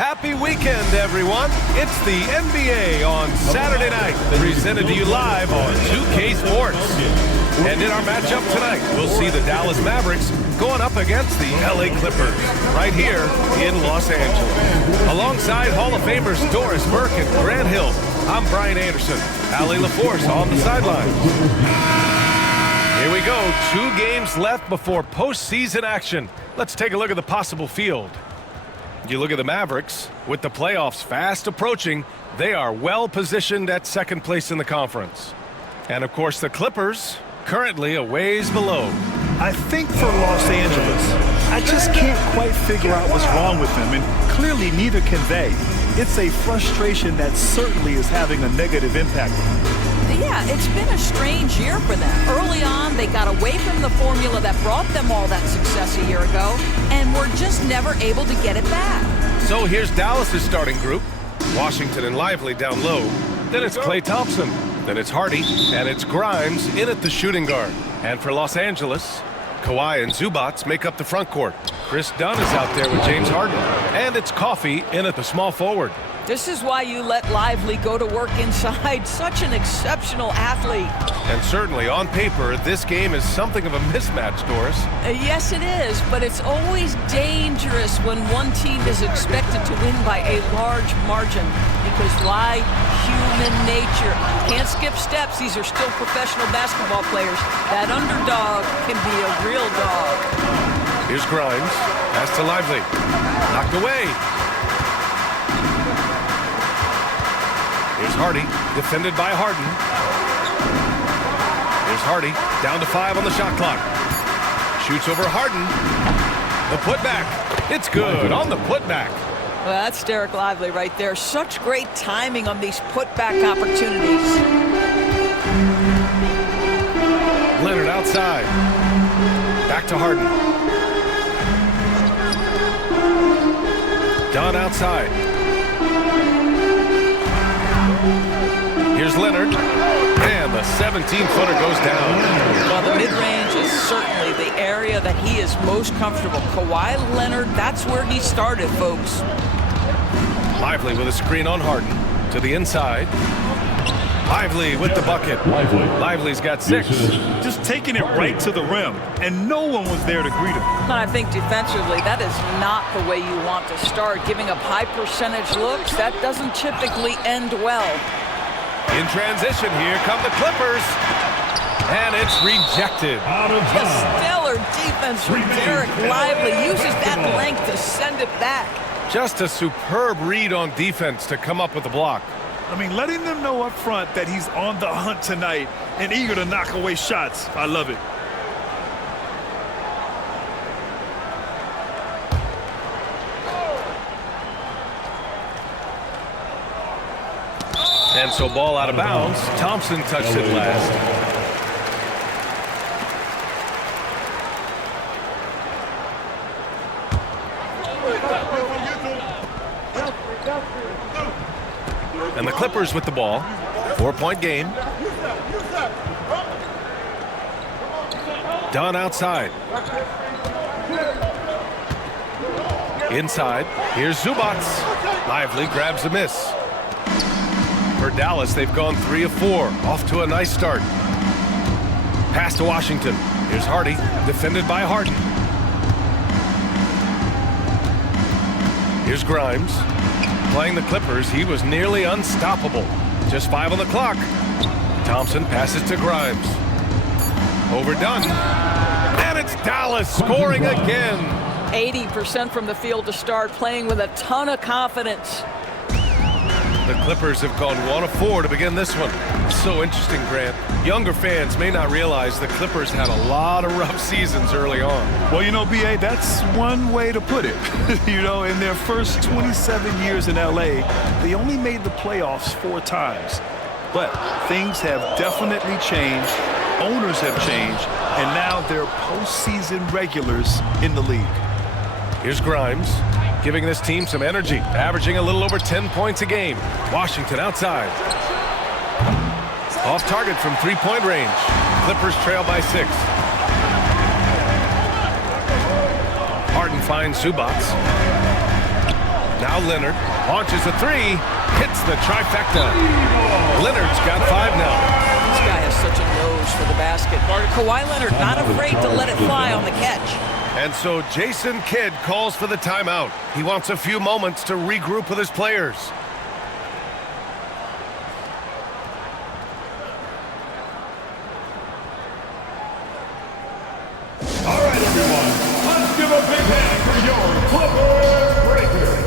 Happy weekend, everyone. It's the NBA on Saturday night, presented to you live on 2K Sports. And in our matchup tonight, we'll see the Dallas Mavericks going up against the LA Clippers right here in Los Angeles. Alongside Hall of Famers Doris Burke and Grant Hill, I'm Brian Anderson. Allie LaForce on the sidelines. Here we go. 2 games left before postseason action. Let's take a look at the possible field. You look at the Mavericks. With the playoffs fast approaching, they are well positioned at second place in the conference. And of course, the Clippers, currently a ways below. I think for Los Angeles, I just can't quite figure out what's wrong with them, and clearly neither can they. It's a frustration that certainly is having a negative impact on them. Yeah, it's been a strange year for them. Early on, they got away from the formula that brought them all that success a year ago, and were just never able to get it back. So here's Dallas's starting group. Washington and Lively down low. Then it's Klay Thompson. Then it's Hardy, and it's Grimes in at the shooting guard. And for Los Angeles, Kawhi and Zubats make up the front court. Chris Dunn is out there with James Harden. And it's Coffey in at the small forward. This is why you let Lively go to work inside. Such an exceptional athlete. And certainly on paper, this game is something of a mismatch, Doris. Yes, it is, but it's always dangerous when one team is expected to win by a large margin. Because why? Human nature. Can't skip steps. These are still professional basketball players. That underdog can be a real dog. Here's Grimes. Pass to Lively. Knocked away. Here's Hardy, defended by Harden. Here's Hardy, down to 5 on the shot clock. Shoots over Harden. The putback. It's good on the putback. Well, that's Derek Lively right there. Such great timing on these putback opportunities. Leonard outside. Back to Harden. Dunn outside. Here's Leonard, and the 17-footer goes down. Well, the mid-range is certainly the area that he is most comfortable. Kawhi Leonard, that's where he started, folks. Lively with a screen on Harden. To the inside. Lively with the bucket. Lively's got 6. Just taking it right to the rim, and no one was there to greet him. And I think defensively, that is not the way you want to start. Giving up high percentage looks, that doesn't typically end well. In transition, here come the Clippers. And it's rejected. Just stellar defense from Derek Lively. Uses that length to send it back. Just a superb read on defense to come up with the block. I mean, letting them know up front that he's on the hunt tonight and eager to knock away shots. I love it. And so ball out of bounds. Thompson touched it last. And the Clippers with the ball. 4-point game. Dunn outside. Inside. Here's Zubats. Lively grabs the miss. For Dallas, they've gone 3 of 4. Off to a nice start. Pass to Washington. Here's Hardy, defended by Harden. Here's Grimes. Playing the Clippers, he was nearly unstoppable. Just 5 on the clock. Thompson passes to Grimes. Overdone. And it's Dallas scoring again. 80% from the field to start, playing with a ton of confidence. The Clippers have gone 1 of 4 to begin this one. So interesting, Grant. Younger fans may not realize the Clippers had a lot of rough seasons early on. Well, you know, B.A., that's one way to put it. You know, in their first 27 years in L.A., they only made the playoffs 4 times. But things have definitely changed. Owners have changed. And now they're postseason regulars in the league. Here's Grimes, giving this team some energy, averaging a little over 10 points a game. Washington outside. Off target from 3-point range. Clippers trail by 6. Harden finds Zubats. Now Leonard launches a three, hits the trifecta. Leonard's got 5 now. This guy has such a nose for the basket. Kawhi Leonard not afraid to let it fly on the catch. And so Jason Kidd calls for the timeout. He wants a few moments to regroup with his players. All right, everyone, let's give a big hand for your Clipper Breaker.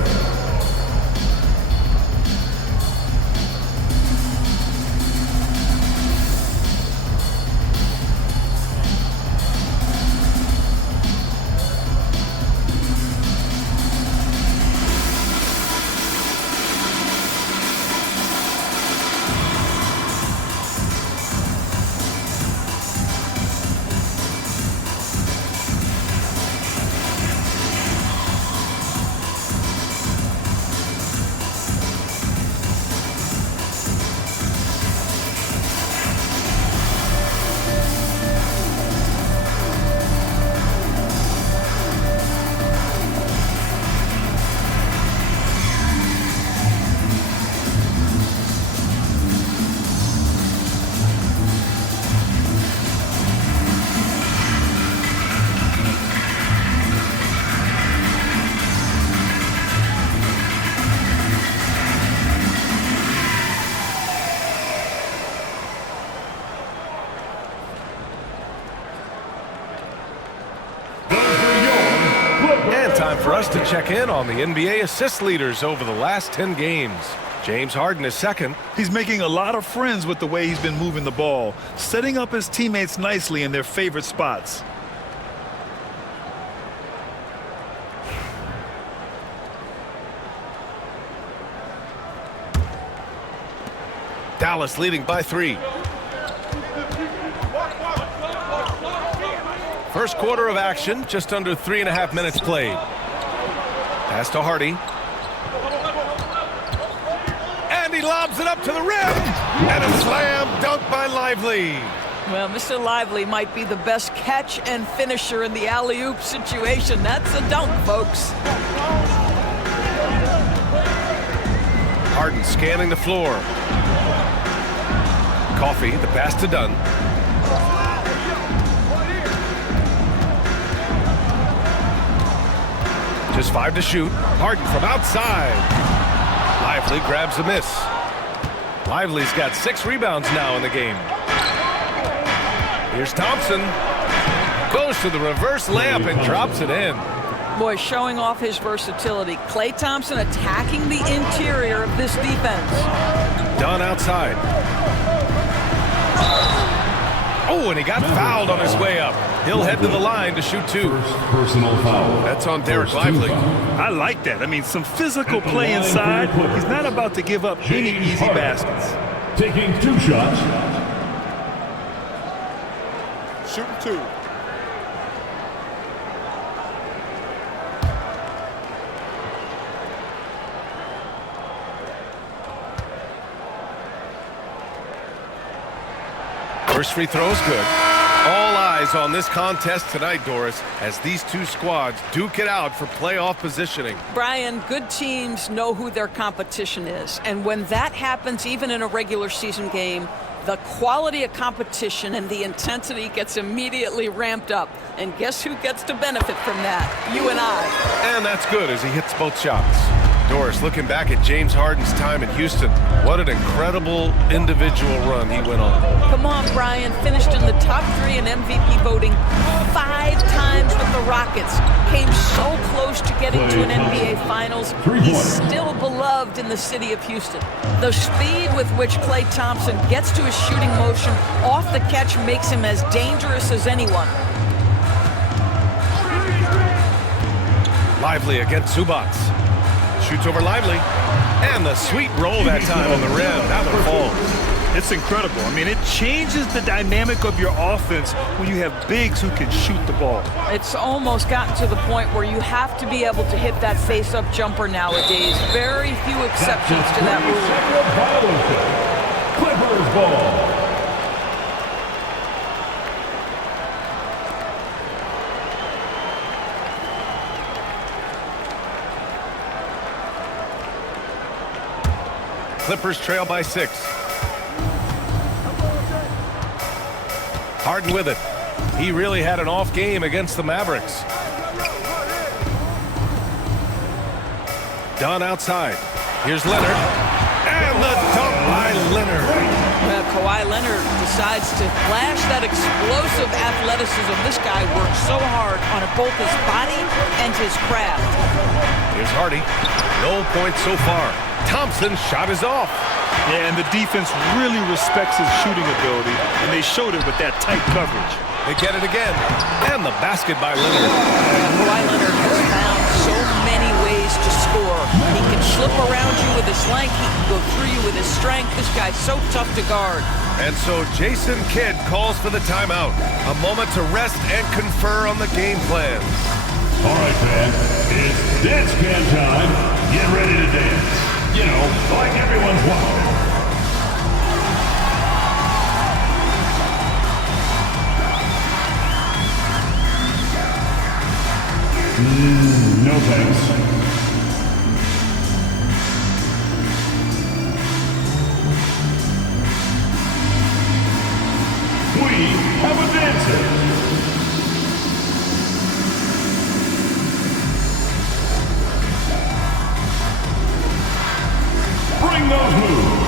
Time for us to check in on the NBA assist leaders over the last 10 games. James Harden is second. He's making a lot of friends with the way he's been moving the ball, setting up his teammates nicely in their favorite spots. Dallas leading by 3. First quarter of action, just under 3.5 minutes played. Pass to Hardy. And he lobs it up to the rim. And a slam dunk by Lively. Well, Mr. Lively might be the best catch and finisher in the alley-oop situation. That's a dunk, folks. Harden scanning the floor. Coffee, the pass to Dunn. Just 5 to shoot. Harden from outside. Lively grabs a miss. Lively's got 6 rebounds now in the game. Here's Thompson. Goes to the reverse layup and drops it in. Boy, showing off his versatility. Klay Thompson attacking the interior of this defense. Dunn outside. Oh, and he got fouled on his way up. He'll head to the line to shoot 2. First personal foul. That's on Derek Lively. I like that. I mean, some physical play inside. He's not about to give up any easy baskets. Taking 2 shots. Shooting 2. First free throw is good. All eyes on this contest tonight, Doris, as these two squads duke it out for playoff positioning. Brian, good teams know who their competition is. And when that happens, even in a regular season game, the quality of competition and the intensity gets immediately ramped up. And guess who gets to benefit from that? You and I. And that's good as he hits both shots. Doris, looking back at James Harden's time in Houston, what an incredible individual run he went on. Come on, Brian. Finished in the top 3 in MVP voting 5 times with the Rockets. Came so close to getting to an NBA Finals. He's still beloved in the city of Houston. The speed with which Klay Thompson gets to his shooting motion off the catch makes him as dangerous as anyone. Lively against Zubats. Shoots over Lively. And the sweet roll that time on the rim. That one falls. It's incredible. I mean, it changes the dynamic of your offense when you have bigs who can shoot the ball. It's almost gotten to the point where you have to be able to hit that face-up jumper nowadays. Very few exceptions to that rule. Clippers ball. Clippers trail by 6. Harden with it. He really had an off game against the Mavericks. Dunn outside. Here's Leonard. And the dunk by Leonard. Kawhi Leonard decides to flash that explosive athleticism. This guy works so hard on both his body and his craft. Here's Hardy. No points so far. Thompson's shot is off. Yeah, and the defense really respects his shooting ability, and they showed it with that tight coverage. They get it again. And the basket by Leonard. Kawhi Leonard has found so many ways to score. He can slip around you with his length. He can go through you with his strength. This guy's so tough to guard. And so Jason Kidd calls for the timeout. A moment to rest and confer on the game plan. All right, fans, it's dance can time. Get ready to dance. You know, like everyone's watching. No thanks. We have a dancer. Bring those moves.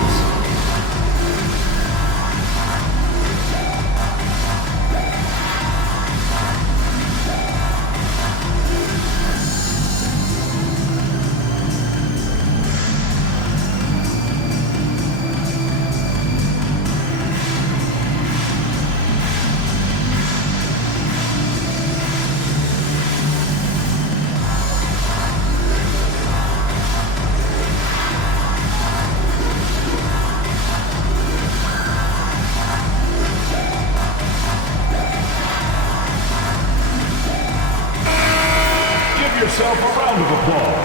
Yourself a round of applause.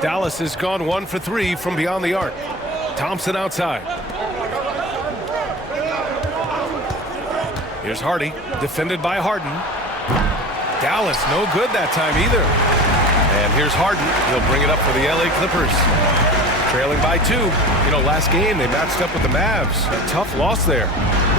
Dallas has gone 1 for 3 from beyond the arc. Thompson outside. Here's Hardy, defended by Harden. Dallas, no good that time either. And here's Harden. He'll bring it up for the LA Clippers. Trailing by 2. You know, last game they matched up with the Mavs. A tough loss there.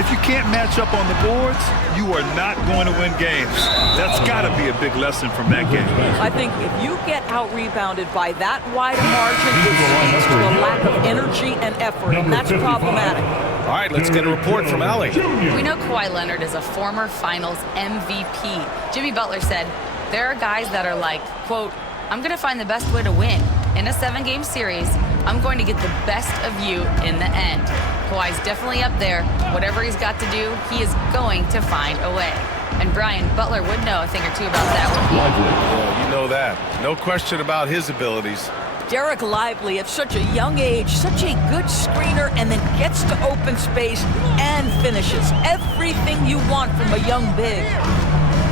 If you can't match up on the boards, you are not going to win games. That's got to be a big lesson from that game. I think if you get out-rebounded by that wide a margin, it speaks to a lack of energy and effort, and that's problematic. All right, let's get a report from Allie. We know Kawhi Leonard is a former Finals MVP. Jimmy Butler said, there are guys that are like, quote, I'm going to find the best way to win. In a 7-game series, I'm going to get the best of you in the end. Kawhi's definitely up there. Whatever he's got to do, he is going to find a way. And Brian, Butler would know a thing or two about that, wouldn't he? Yeah, you know that. No question about his abilities. Derek Lively, at such a young age, such a good screener, and then gets to open space and finishes. Everything you want from a young big.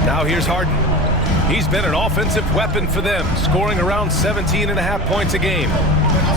Now here's Harden. He's been an offensive weapon for them, scoring around 17.5 points a game.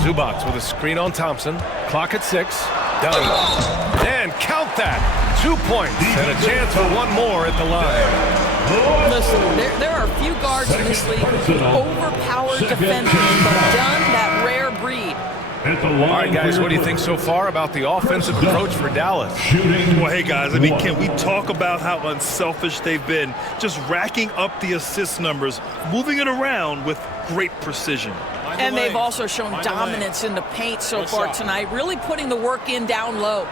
Zubac with a screen on Thompson. Clock at 6. Done. And count that. 2 points and a chance for one more at the line. Listen, there are few guards in this league who can overpower defenders, but Dunn, that rare breed. All right, guys, what do you think so far about the offensive approach for Dallas? Well, hey, guys, I mean, can we talk about how unselfish they've been? Just racking up the assist numbers, moving it around with great precision. And they've also shown dominance in the paint so far tonight, really putting the work in down low.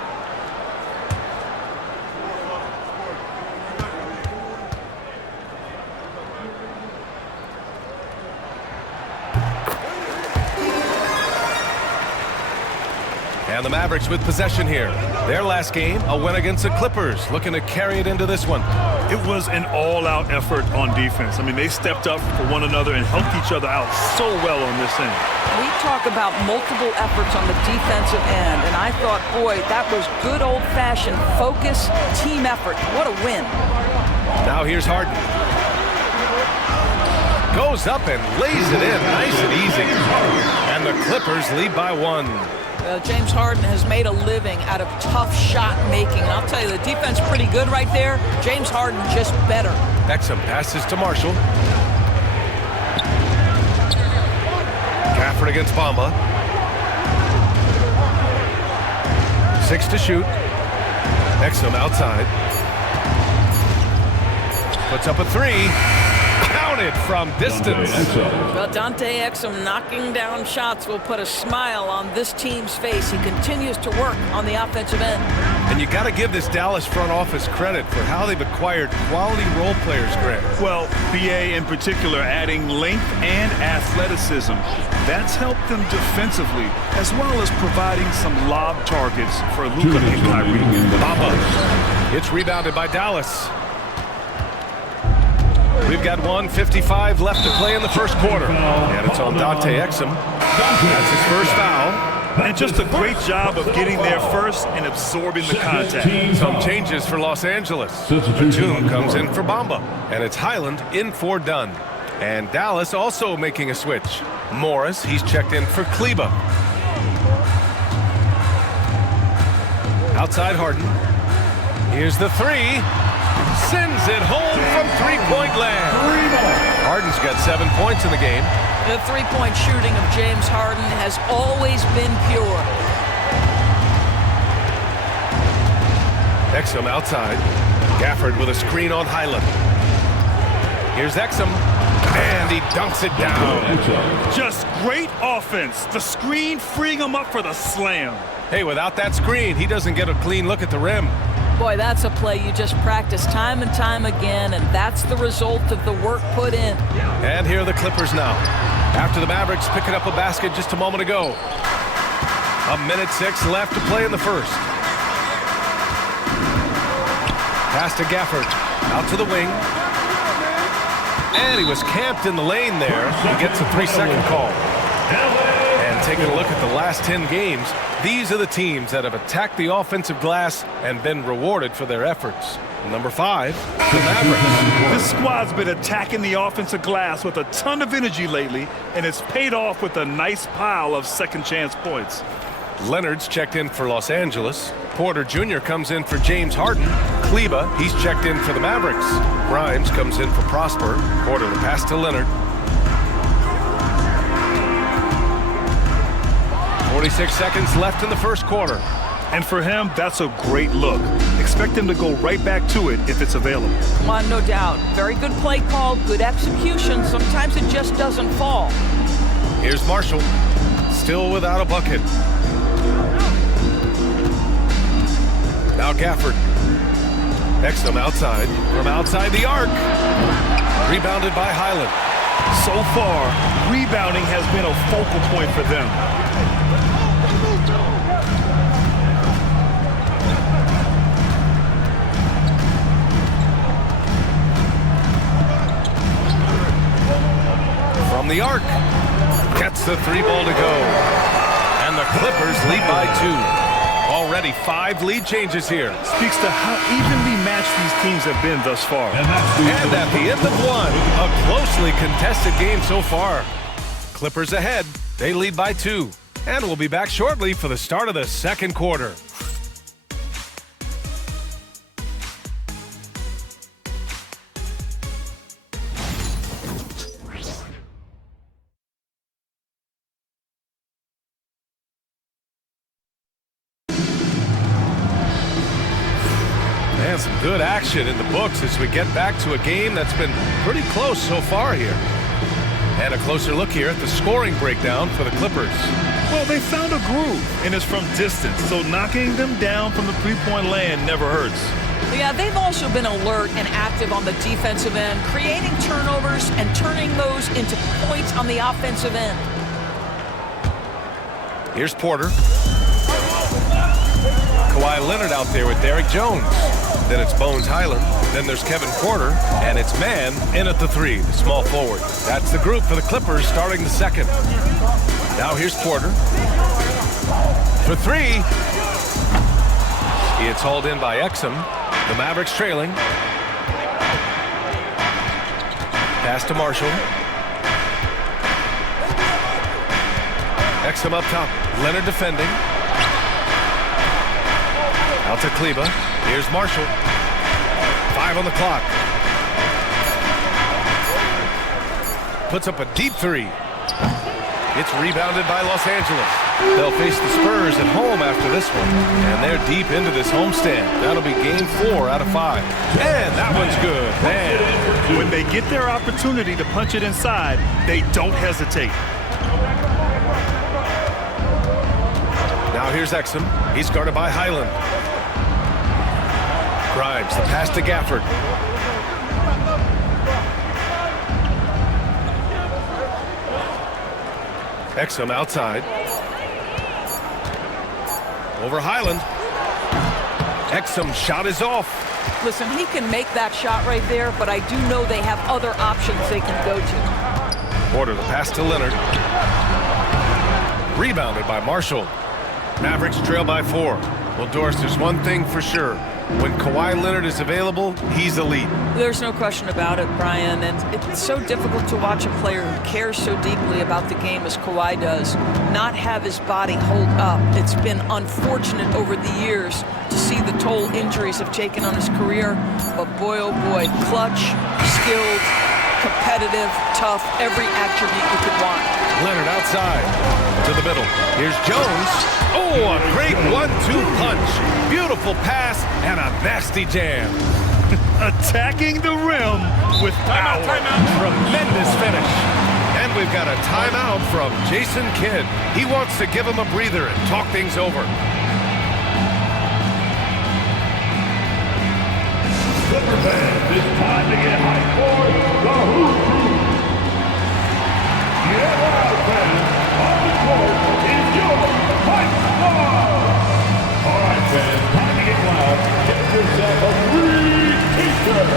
And the Mavericks with possession here. Their last game, a win against the Clippers, looking to carry it into this one. It was an all-out effort on defense. I mean, they stepped up for one another and helped each other out so well on this end. We talk about multiple efforts on the defensive end, and I thought, boy, that was good old-fashioned focus, team effort. What a win. Now here's Harden. goes up and lays it in nice and easy. And the Clippers lead by 1. James Harden has made a living out of tough shot making. And I'll tell you, the defense pretty good right there. James Harden just better. Exum passes to Marshall. Gafford against Bamba. 6 to shoot. Exum outside. Puts up a 3. Counted from distance. Well, Dante Exum knocking down shots will put a smile on this team's face. He continues to work on the offensive end. And you got to give this Dallas front office credit for how they've acquired quality role players, Greg. Well, BA in particular adding length and athleticism. That's helped them defensively, as well as providing some lob targets for Luka and Kyrie. Bamba. It's rebounded by Dallas. We've got 1:55 left to play in the first quarter. And it's on Dante Exum. That's his first foul. And just a great job of getting there first and absorbing the contact. Some changes for Los Angeles. Batum comes in for Bamba. And it's Highland in for Dunn. And Dallas also making a switch. Morris, he's checked in for Kleba. Outside Harden. Here's the 3. Sends it home from three-point land. Harden's got 7 points in the game. The three-point shooting of James Harden has always been pure. Exum outside. Gafford with a screen on Highland. Here's Exum. And he dunks it down. Just great offense. The screen freeing him up for the slam. Hey, without that screen, he doesn't get a clean look at the rim. Boy, that's a play you just practice time and time again, and that's the result of the work put in. And here are the Clippers now. After the Mavericks picking up a basket just a moment ago. 1:06 left to play in the first. Pass to Gafford. Out to the wing. And he was camped in the lane there. He gets a 3-second call. And taking a look at the last 10 games, these are the teams that have attacked the offensive glass and been rewarded for their efforts. Number 5, the Mavericks. This squad's been attacking the offensive glass with a ton of energy lately, and it's paid off with a nice pile of second chance points. Leonard's checked in for Los Angeles. Porter Jr. comes in for James Harden. Kleba, he's checked in for the Mavericks. Grimes comes in for Prosper. Porter the pass to Leonard. 46 seconds left in the first quarter. And for him, that's a great look. Expect him to go right back to it if it's available. Well, no doubt. Very good play call, good execution. Sometimes it just doesn't fall. Here's Marshall, still without a bucket. Now Gafford. Exum outside, from outside the arc. Rebounded by Highland. So far, rebounding has been a focal point for them. From the arc, gets the 3 ball to go. And the Clippers lead by 2. Already 5 lead changes here. Speaks to how evenly matched these teams have been thus far. And at the end of 1, a closely contested game so far. Clippers ahead, they lead by 2. And we'll be back shortly for the start of the second quarter. And some good action in the books as we get back to a game that's been pretty close so far here. And a closer look here at the scoring breakdown for the Clippers. Well, they found a groove, and it's from distance, so knocking them down from the three-point land never hurts. Yeah, they've also been alert and active on the defensive end, creating turnovers and turning those into points on the offensive end. Here's Porter. Kawhi Leonard out there with Derrick Jones. Then it's Bones Highland. Then there's Kevin Porter. And it's Mann in at the 3, the small forward. That's the group for the Clippers starting the second. Now here's Porter. For 3. It's hauled in by Exum. The Mavericks trailing. Pass to Marshall. Exum up top. Leonard defending. Out to Kleba. Here's Marshall. 5 on the clock. Puts up a deep three. It's rebounded by Los Angeles. They'll face the Spurs at home after this one. And they're deep into this homestand. That'll be game 4 out of 5. And that one's good. Man. When they get their opportunity to punch it inside, they don't hesitate. Now here's Exum. He's guarded by Highland. Grimes, the pass to Gafford. Exum outside. Over Highland. Exum shot is off. Listen, he can make that shot right there, but I do know they have other options they can go to. Porter, the pass to Leonard. Rebounded by Marshall. Mavericks trail by 4. Well, Doris, there's one thing for sure. When Kawhi Leonard is available, he's elite. There's no question about it, Brian, and it's so difficult to watch a player who cares so deeply about the game as Kawhi does not have his body hold up. It's been unfortunate over the years to see the toll injuries have taken on his career, but boy, oh boy, clutch, skilled, competitive, tough, every attribute you could want. Leonard outside to the middle. Here's Jones. Oh, a great 1-2 punch. Beautiful pass and a nasty jam. Attacking the rim with power. Timeout. Tremendous finish. And we've got a timeout from Jason Kidd. He wants to give him a breather and talk things over. Clipper fans, it's time to get hyped for the Hoop. Yeah, right, fans. On the court is your hype squad. All right, fans, time to get loud. Get yourself a free t-shirt.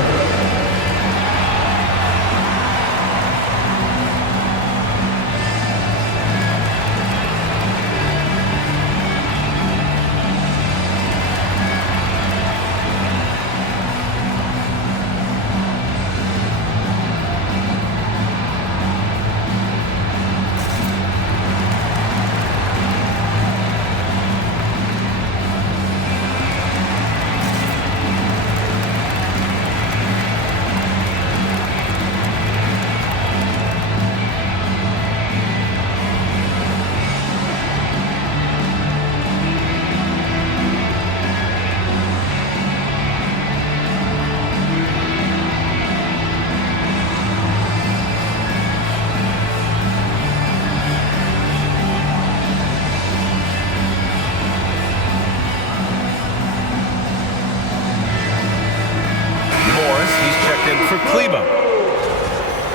For Kleba.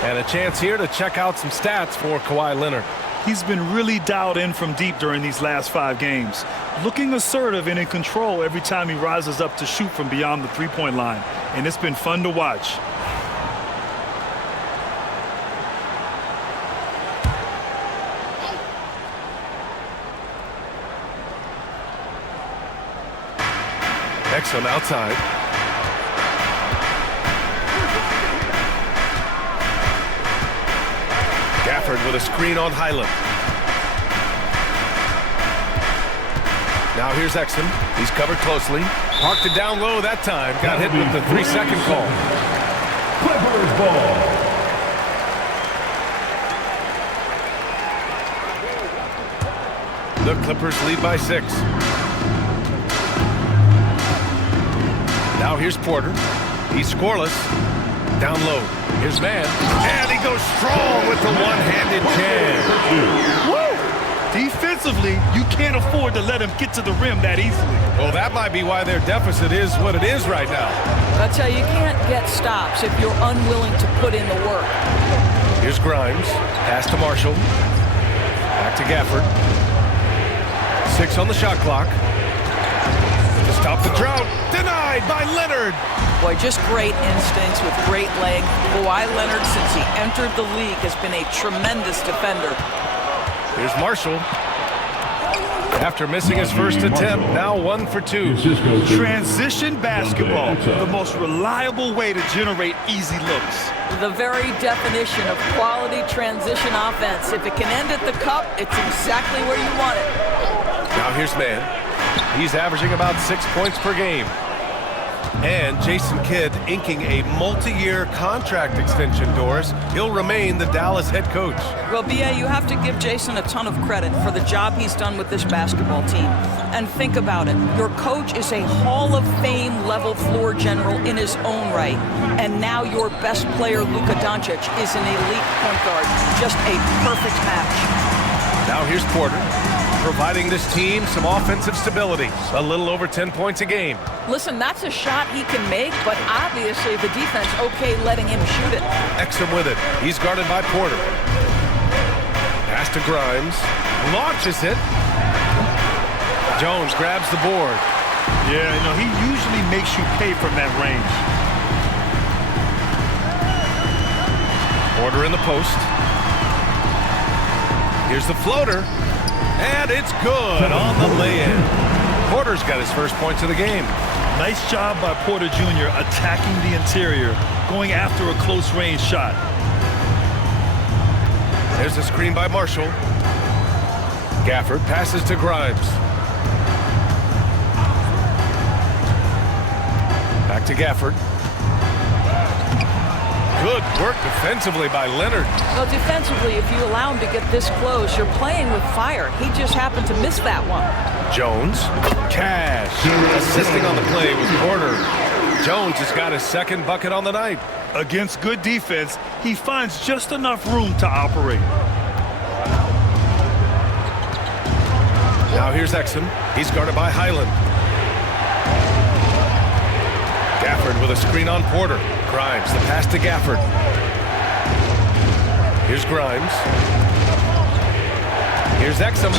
And a chance here to check out some stats for Kawhi Leonard. He's been really dialed in from deep during these last 5 games. Looking assertive and in control every time he rises up to shoot from beyond the three-point line. And it's been fun to watch. Exum outside. Gafford with a screen on Highland. Now here's Exum. He's covered closely. Parked it down low that time. Got hit with the 3-second call. Clippers ball. The Clippers lead by 6. Now here's Porter. He's scoreless. Down low. Here's Mann. And he goes strong with the one-handed jam. Woo! Defensively, you can't afford to let him get to the rim that easily. Well, that might be why their deficit is what it is right now. I tell you, you can't get stops if you're unwilling to put in the work. Here's Grimes. Pass to Marshall. Back to Gafford. 6 on the shot clock. To stop the drought. Denied by Leonard. Boy, just great instincts with great leg. Kawhi Leonard, since he entered the league, has been a tremendous defender. Here's Marshall. After missing his first attempt, now 1 for 2. Transition basketball, the most reliable way to generate easy looks. The very definition of quality transition offense. If it can end at the cup, it's exactly where you want it. Now here's Man. He's averaging about 6 points per game. And Jason Kidd inking a multi-year contract extension, Doris. He'll remain the Dallas head coach. Well, B.A., you have to give Jason a ton of credit for the job he's done with this basketball team. And think about it. Your coach is a Hall of Fame level floor general in his own right. And now your best player, Luka Doncic, is an elite point guard. Just a perfect match. Now here's Porter, providing this team some offensive stability. A little over 10 points a game. Listen, that's a shot he can make, but obviously the defense okay letting him shoot it. Exum with it. He's guarded by Porter. Pass to Grimes. Launches it. Jones grabs the board. Yeah, you know, he usually makes you pay from that range. Porter in the post. Here's the floater. And it's good on the lay-in. Porter's got his first points of the game. Nice job by Porter Jr. attacking the interior, going after a close-range shot. There's a screen by Marshall. Gafford passes to Grimes. Back to Gafford. Good work defensively by Leonard. Well, defensively, if you allow him to get this close, you're playing with fire. He just happened to miss that one. Jones. Cash. Assisting on the play with Porter. Jones has got his second bucket on the night. Against good defense, he finds just enough room to operate. Now here's Exum. He's guarded by Highland. Gafford with a screen on Porter. Grimes, the pass to Gafford. Here's Grimes. Here's Exum.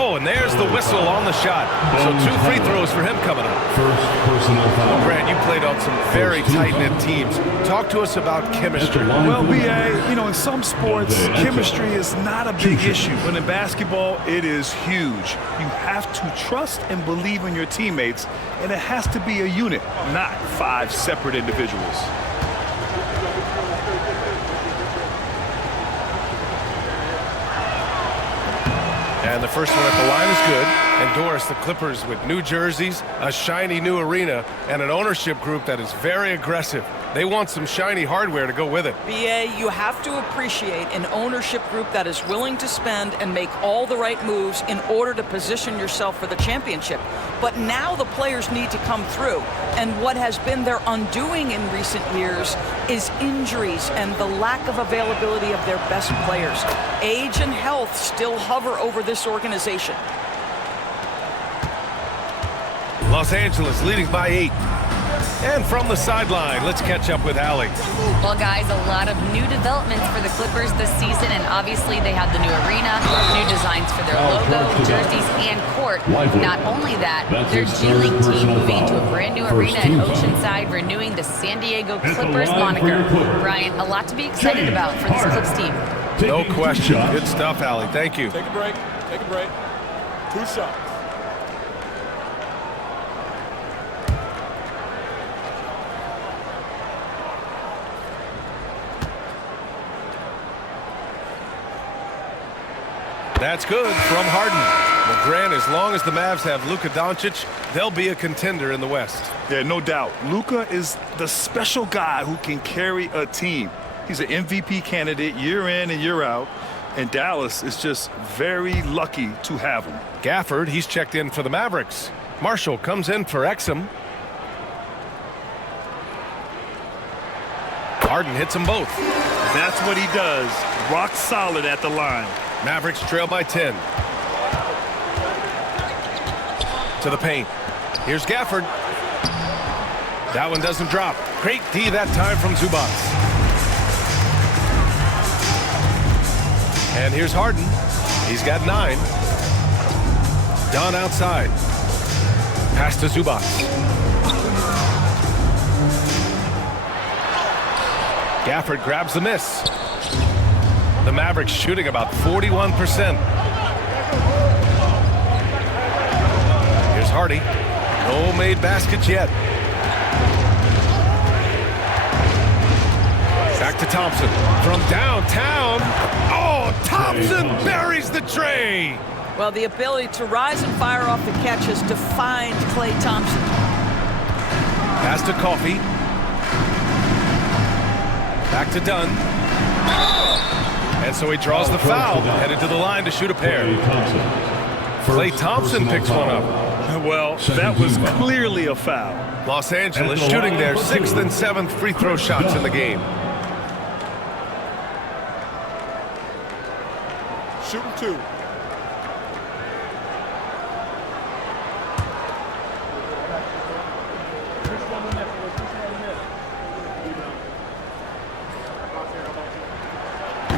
Oh, and there's the whistle on the shot. So 2 free throws for him coming up. First personal foul. Grant, you played on some very tight-knit teams. Talk to us about chemistry. Well, B.A., you know, in some sports, chemistry is not a big issue. But in basketball, it is huge. You have to trust and believe in your teammates, and it has to be a unit, not 5 separate individuals. And the first one at the line is good. And Doris, the Clippers with new jerseys, a shiny new arena, and an ownership group that is very aggressive. They want some shiny hardware to go with it. B.A., you have to appreciate an ownership group that is willing to spend and make all the right moves in order to position yourself for the championship. But now the players need to come through. And what has been their undoing in recent years is injuries and the lack of availability of their best players. Age and health still hover over this organization. Los Angeles leading by 8. And from the sideline, let's catch up with Allie. Well, guys, a lot of new developments for the Clippers this season, and obviously they have the new arena, new designs for their logo, jerseys, and court. Not only that, their G-League team moving to a brand new arena in Oceanside, renewing the San Diego Clippers moniker. Brian, a lot to be excited about for this Clips team. No question. Good stuff, Allie. Thank you. Take a break. Take a break. 2 shots. That's good from Harden. Well, Grant, as long as the Mavs have Luka Doncic, they'll be a contender in the West. Yeah, no doubt. Luka is the special guy who can carry a team. He's an MVP candidate year in and year out, and Dallas is just very lucky to have him. Gafford, he's checked in for the Mavericks. Marshall comes in for Exum. Harden hits them both. That's what he does. Rock solid at the line. Mavericks trail by 10. To the paint. Here's Gafford. That one doesn't drop. Great D that time from Zubac. And here's Harden. He's got 9. Dunn outside. Pass to Zubac. Gafford grabs the miss. The Mavericks shooting about 41%. Here's Hardy. No made baskets yet. Thompson from downtown. Oh, Thompson buries the tray. Well, the ability to rise and fire off the catch has defined Klay Thompson. Pass to Coffey. Back to Dunn. And so he draws the foul, headed to the line to shoot a pair. Klay Thompson picks one up. Well, that was clearly a foul. Los Angeles shooting their 6th and 7th free throw shots in the game. Shooting 2.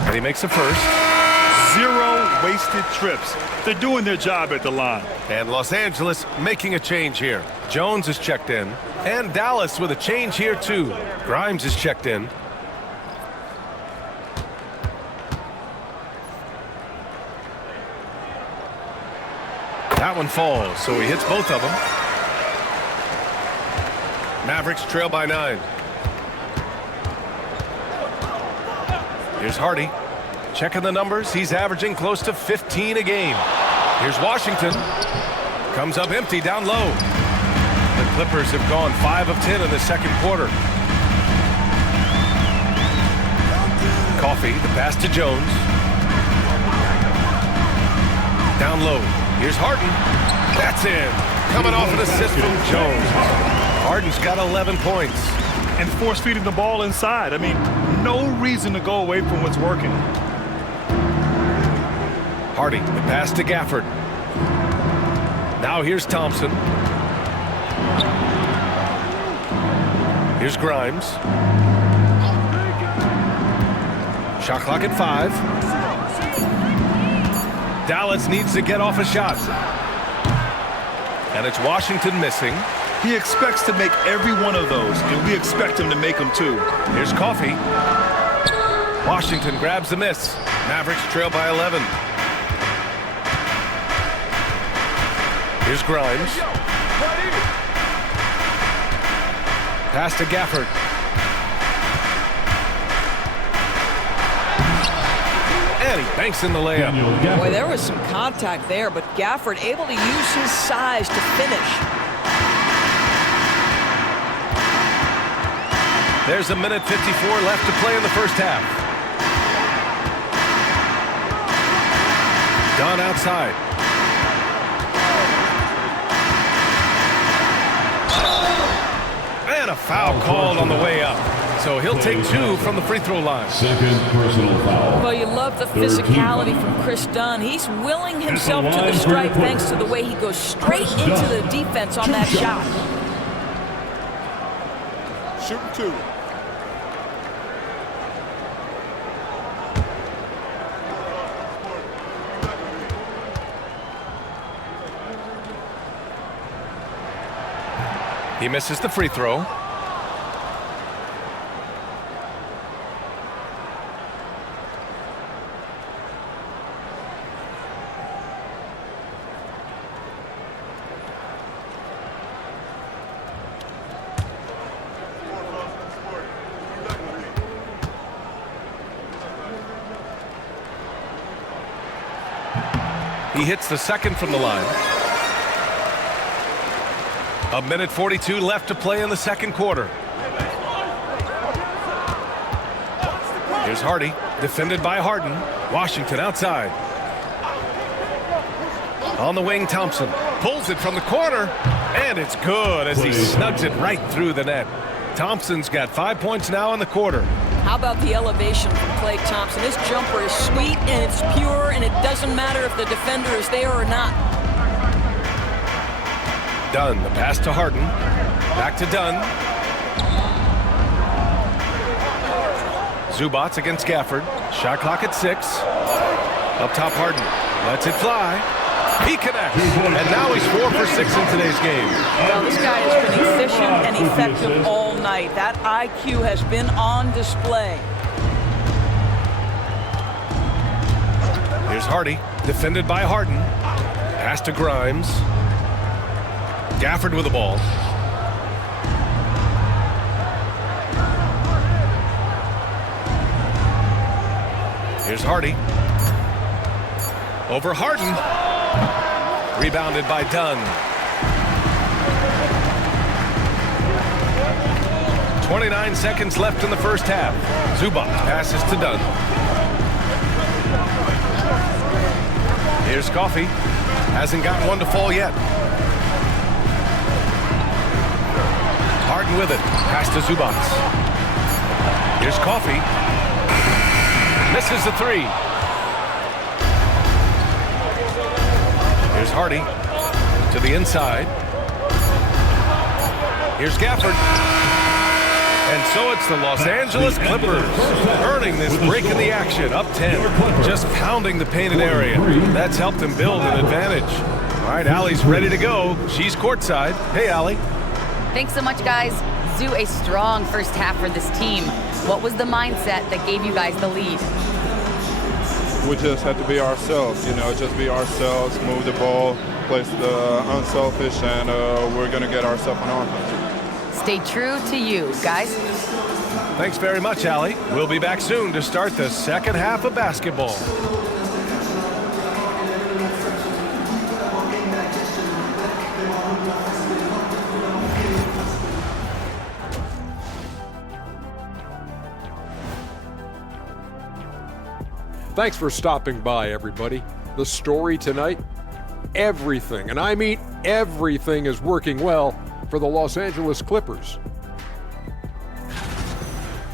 And he makes a first. 0 wasted trips. They're doing their job at the line. And Los Angeles making a change here. Jones is checked in. And Dallas with a change here too. Grimes is checked in. That one falls, so he hits both of them. Mavericks trail by 9. Here's Hardy. Checking the numbers. He's averaging close to 15 a game. Here's Washington. Comes up empty down low. The Clippers have gone 5 of 10 in the second quarter. Coffey, the pass to Jones. Down low. Here's Harden. That's in. Coming off an assist from Jones. Harden's got 11 points. And force feeding the ball inside. I mean, no reason to go away from what's working. Hardy, the pass to Gafford. Now here's Thompson. Here's Grimes. Shot clock at 5. Dallas needs to get off a shot. And it's Washington missing. He expects to make every one of those, and we expect him to make them too. Here's Coffey. Washington grabs the miss. Mavericks trail by 11. Here's Grimes. Pass to Gafford. And he banks in the layup. Boy, there was some contact there, but Gafford able to use his size to finish. There's a minute 54 left to play in the first half. Dunn outside. And a foul called on the way up. So he'll take 2 from the free throw line. Second personal foul. Well, you love the physicality from Chris Dunn. He's willing himself to the stripe thanks to the way he goes straight into the defense on that shot. Shooting 2. He misses the free throw. He hits the second from the line. A minute 42 left to play in the second quarter. Here's Hardy, defended by Harden. Washington outside. On the wing, Thompson pulls it from the corner, and it's good as he snugs it right through the net. Thompson's got 5 points now in the quarter. How about the elevation from Klay Thompson? His jumper is sweet and it's pure, and it doesn't matter if the defender is there or not. Dunn, the pass to Harden. Back to Dunn. Zubats against Gafford. Shot clock at 6. Up top, Harden lets it fly. He connects, and now he's 4 for 6 in today's game. Well, this guy has been efficient and effective all night. That IQ has been on display. Here's Hardy, defended by Harden. Pass to Grimes. Gafford with the ball. Here's Hardy. Over Harden. Rebounded by Dunn. 29 seconds left in the first half. Zubac passes to Dunn. Here's Coffey. Hasn't gotten one to fall yet. Harden with it. Pass to Zubac. Here's Coffey. Misses the three. Here's Hardy to the inside. Here's Gafford. And so it's the Los Angeles Clippers earning this break in the action, up 10, just pounding the painted area. That's helped them build an advantage. All right, Allie's ready to go. She's courtside. Hey, Allie. Thanks so much, guys. Zoo, a strong first half for this team. What was the mindset that gave you guys the lead? We just have to be ourselves, just be ourselves, move the ball, play the unselfish, and we're going to get ourselves on offense. Stay true to you, guys. Thanks very much, Allie. We'll be back soon to start the second half of basketball. Thanks for stopping by, everybody. The story tonight, everything, and I mean everything, is working well for the Los Angeles Clippers.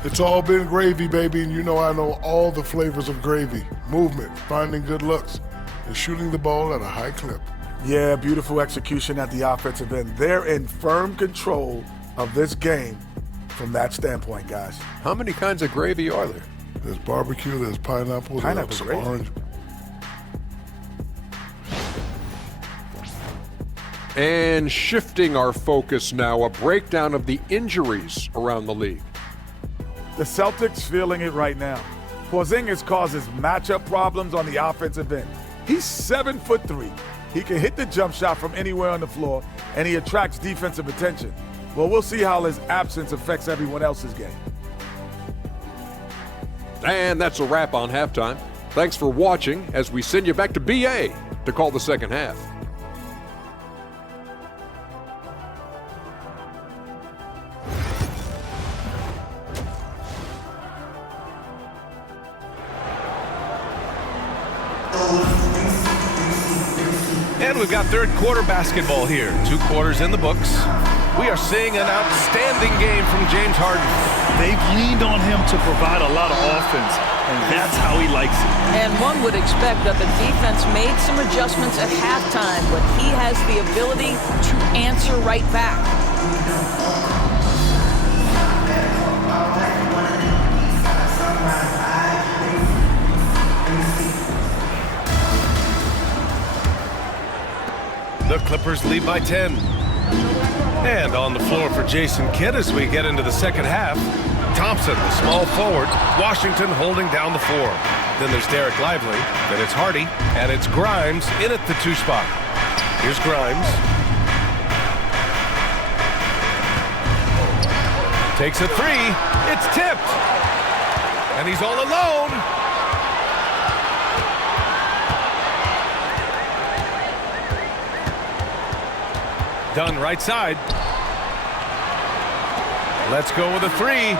It's all been gravy, baby, and I know all the flavors of gravy. Movement, finding good looks, and shooting the ball at a high clip. Yeah, beautiful execution at the offensive end. They're in firm control of this game from that standpoint, guys. How many kinds of gravy are there? There's barbecue, there's pineapple, there's gravy. Orange. And shifting our focus now, a breakdown of the injuries around the league. The Celtics feeling it right now. Porzingis causes matchup problems on the offensive end. He's 7'3". He can hit the jump shot from anywhere on the floor, and he attracts defensive attention. Well, we'll see how his absence affects everyone else's game. And that's a wrap on halftime. Thanks for watching as we send you back to BA to call the second half. And we've got third quarter basketball here. 2 quarters in the books. We are seeing an outstanding game from James Harden. They've leaned on him to provide a lot of offense, and that's how he likes it. And one would expect that the defense made some adjustments at halftime, but he has the ability to answer right back. The Clippers lead by 10. And on the floor for Jason Kidd as we get into the second half. Thompson, the small forward. Washington holding down the 4. Then there's Derek Lively. Then it's Hardy. And it's Grimes in at the 2 spot. Here's Grimes. Takes a 3. It's tipped. And he's all alone. Dunn right side. Let's go with a 3.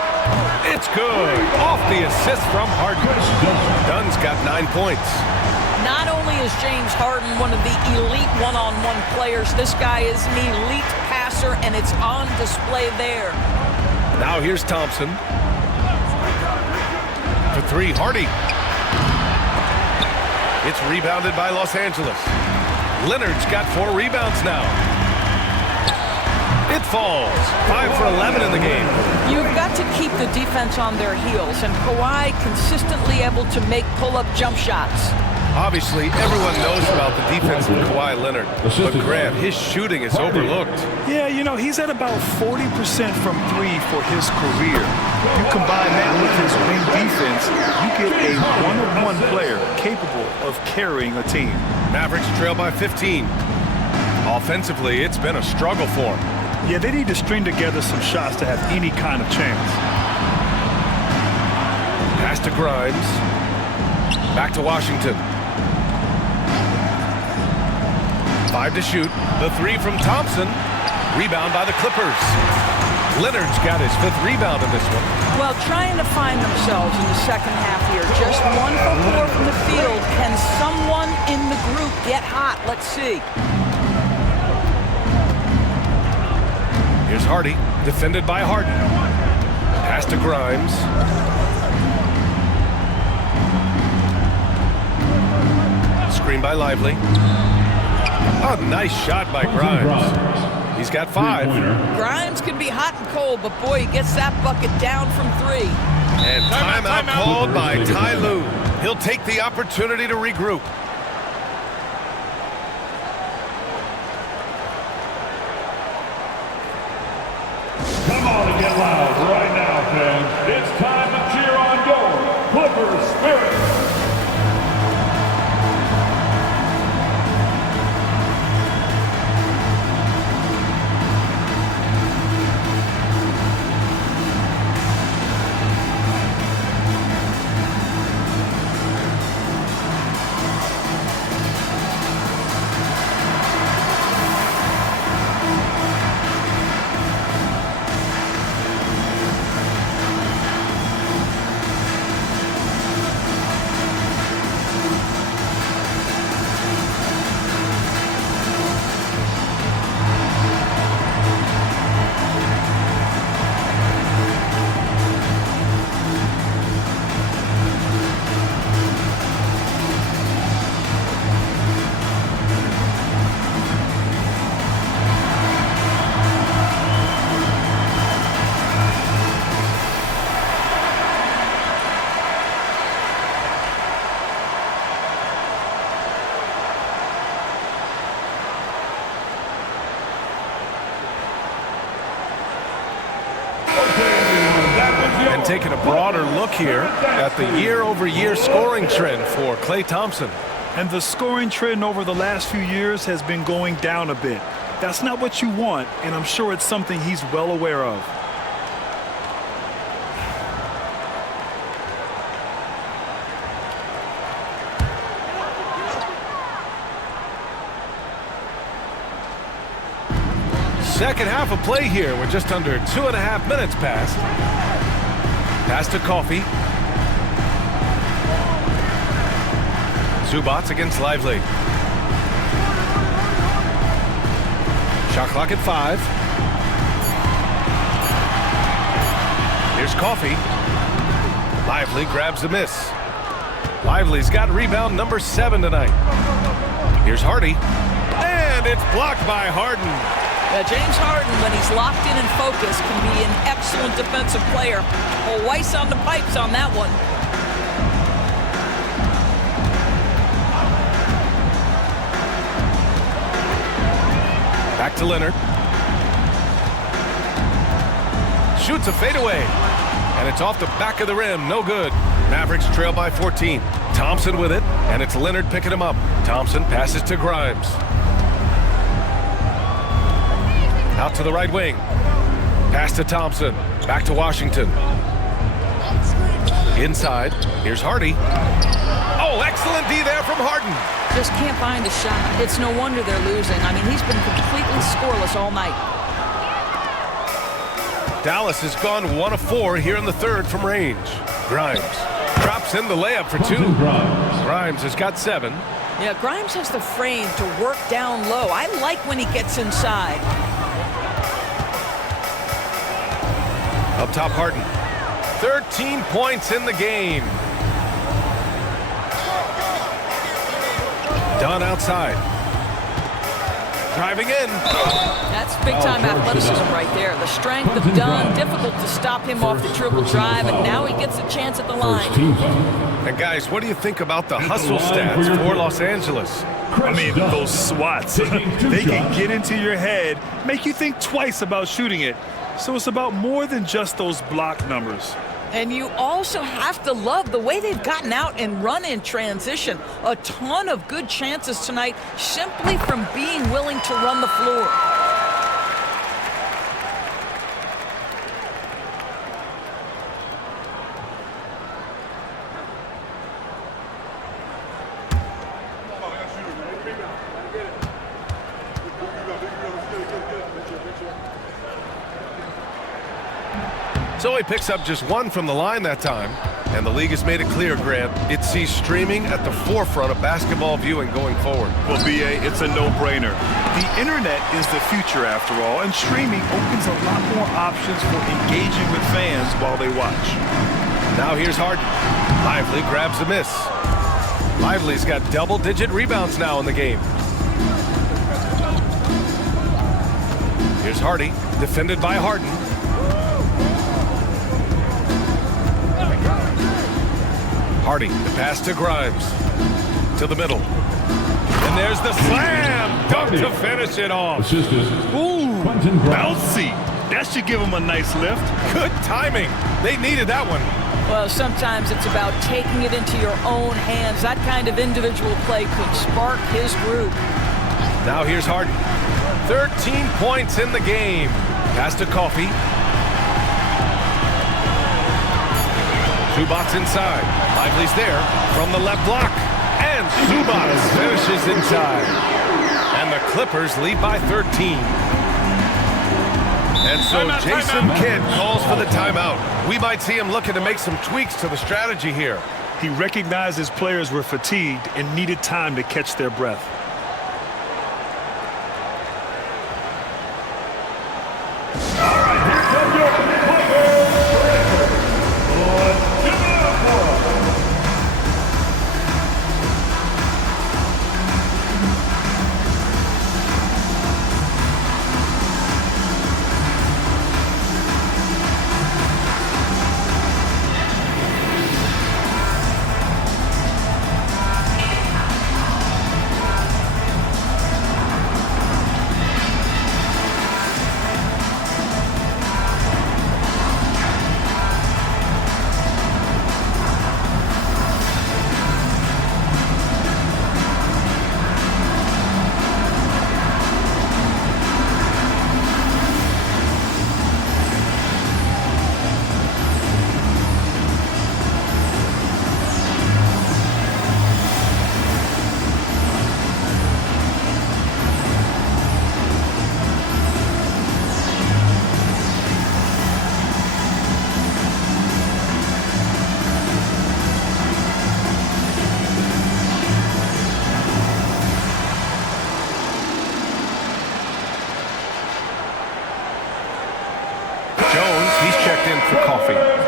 It's good. Off the assist from Harden. Dunn's got 9 points. Not only is James Harden one of the elite one-on-one players, this guy is an elite passer, and it's on display there. Now here's Thompson. For 3, Hardy. It's rebounded by Los Angeles. Leonard's got 4 rebounds now. It falls. 5 for 11 in the game. You've got to keep the defense on their heels, and Kawhi consistently able to make pull-up jump shots. Obviously, everyone knows about the defense of Kawhi Leonard, but Grant, his shooting is overlooked. Yeah, he's at about 40% from 3 for his career. You combine that with his wing defense, you get a one-on-one player capable of carrying a team. Mavericks trail by 15. Offensively, it's been a struggle for them. Yeah, they need to string together some shots to have any kind of chance. Pass to Grimes. Back to Washington. 5 to shoot. The 3 from Thompson. Rebound by the Clippers. Leonard's got his 5th rebound in this one. Well, trying to find themselves in the second half here. Just 1 for 4 from the field. Can someone in the group get hot? Let's see. Here's Hardy, defended by Harden. Pass to Grimes. Screen by Lively. Oh, nice shot by Grimes. He's got 5. Grimes can be hot and cold, but boy, he gets that bucket down from 3. And timeout called by Ty Lue. He'll take the opportunity to regroup. Come on and get loud right now, fans. It's time to cheer on your Clippers spirit. Taking a broader look here at the year-over-year scoring trend for Klay Thompson. And the scoring trend over the last few years has been going down a bit. That's not what you want, and I'm sure it's something he's well aware of. Second half of play here with just under 2.5 minutes passed. Pass to Coffey. Zubats against Lively. Shot clock at 5. Here's Coffey. Lively grabs the miss. Lively's got rebound number 7 tonight. Here's Hardy. And it's blocked by Harden. James Harden, when he's locked in and focused, can be an excellent defensive player. Well, Weiss on the pipes on that one. Back to Leonard. Shoots a fadeaway. And it's off the back of the rim. No good. Mavericks trail by 14. Thompson with it, and it's Leonard picking him up. Thompson passes to Grimes. Out to the right wing. Pass to Thompson. Back to Washington. Inside. Here's Hardy. Oh, excellent D there from Harden. Just can't find a shot. It's no wonder they're losing. I mean, he's been completely scoreless all night. Dallas has gone 1 of 4 here in the third from range. Grimes drops in the layup for 2. Grimes has got 7. Yeah, Grimes has the frame to work down low. I like when he gets inside. Up top, Harden. 13 points in the game. Dunn outside. Driving in. That's big-time athleticism right there. The strength of Dunn, difficult to stop him off the dribble drive, and now he gets a chance at the line. And guys, what do you think about the hustle stats for Los Angeles? I mean, those swats, they can get into your head, make you think twice about shooting it. So it's about more than just those block numbers. And you also have to love the way they've gotten out and run in transition. A ton of good chances tonight simply from being willing to run the floor. So he picks up just one from the line that time. And the league has made it clear, Grant, it sees streaming at the forefront of basketball viewing going forward. Well, B.A., it's a no-brainer. The internet is the future, after all, and streaming opens a lot more options for engaging with fans while they watch. Now here's Harden. Lively grabs the miss. Lively's got double-digit rebounds now in the game. Here's Hardy, defended by Harden. Hardy, the pass to Grimes. To the middle. And there's the slam dunk to finish it off. Ooh, bouncy. That should give him a nice lift. Good timing. They needed that one. Well, sometimes it's about taking it into your own hands. That kind of individual play could spark his group. Now here's Harden. 13 points in the game. Pass to Coffey. Zubac inside. Lively's there from the left block. And Zubac finishes inside. And the Clippers lead by 13. And so Jason Kidd calls for the timeout. We might see him looking to make some tweaks to the strategy here. He recognized his players were fatigued and needed time to catch their breath.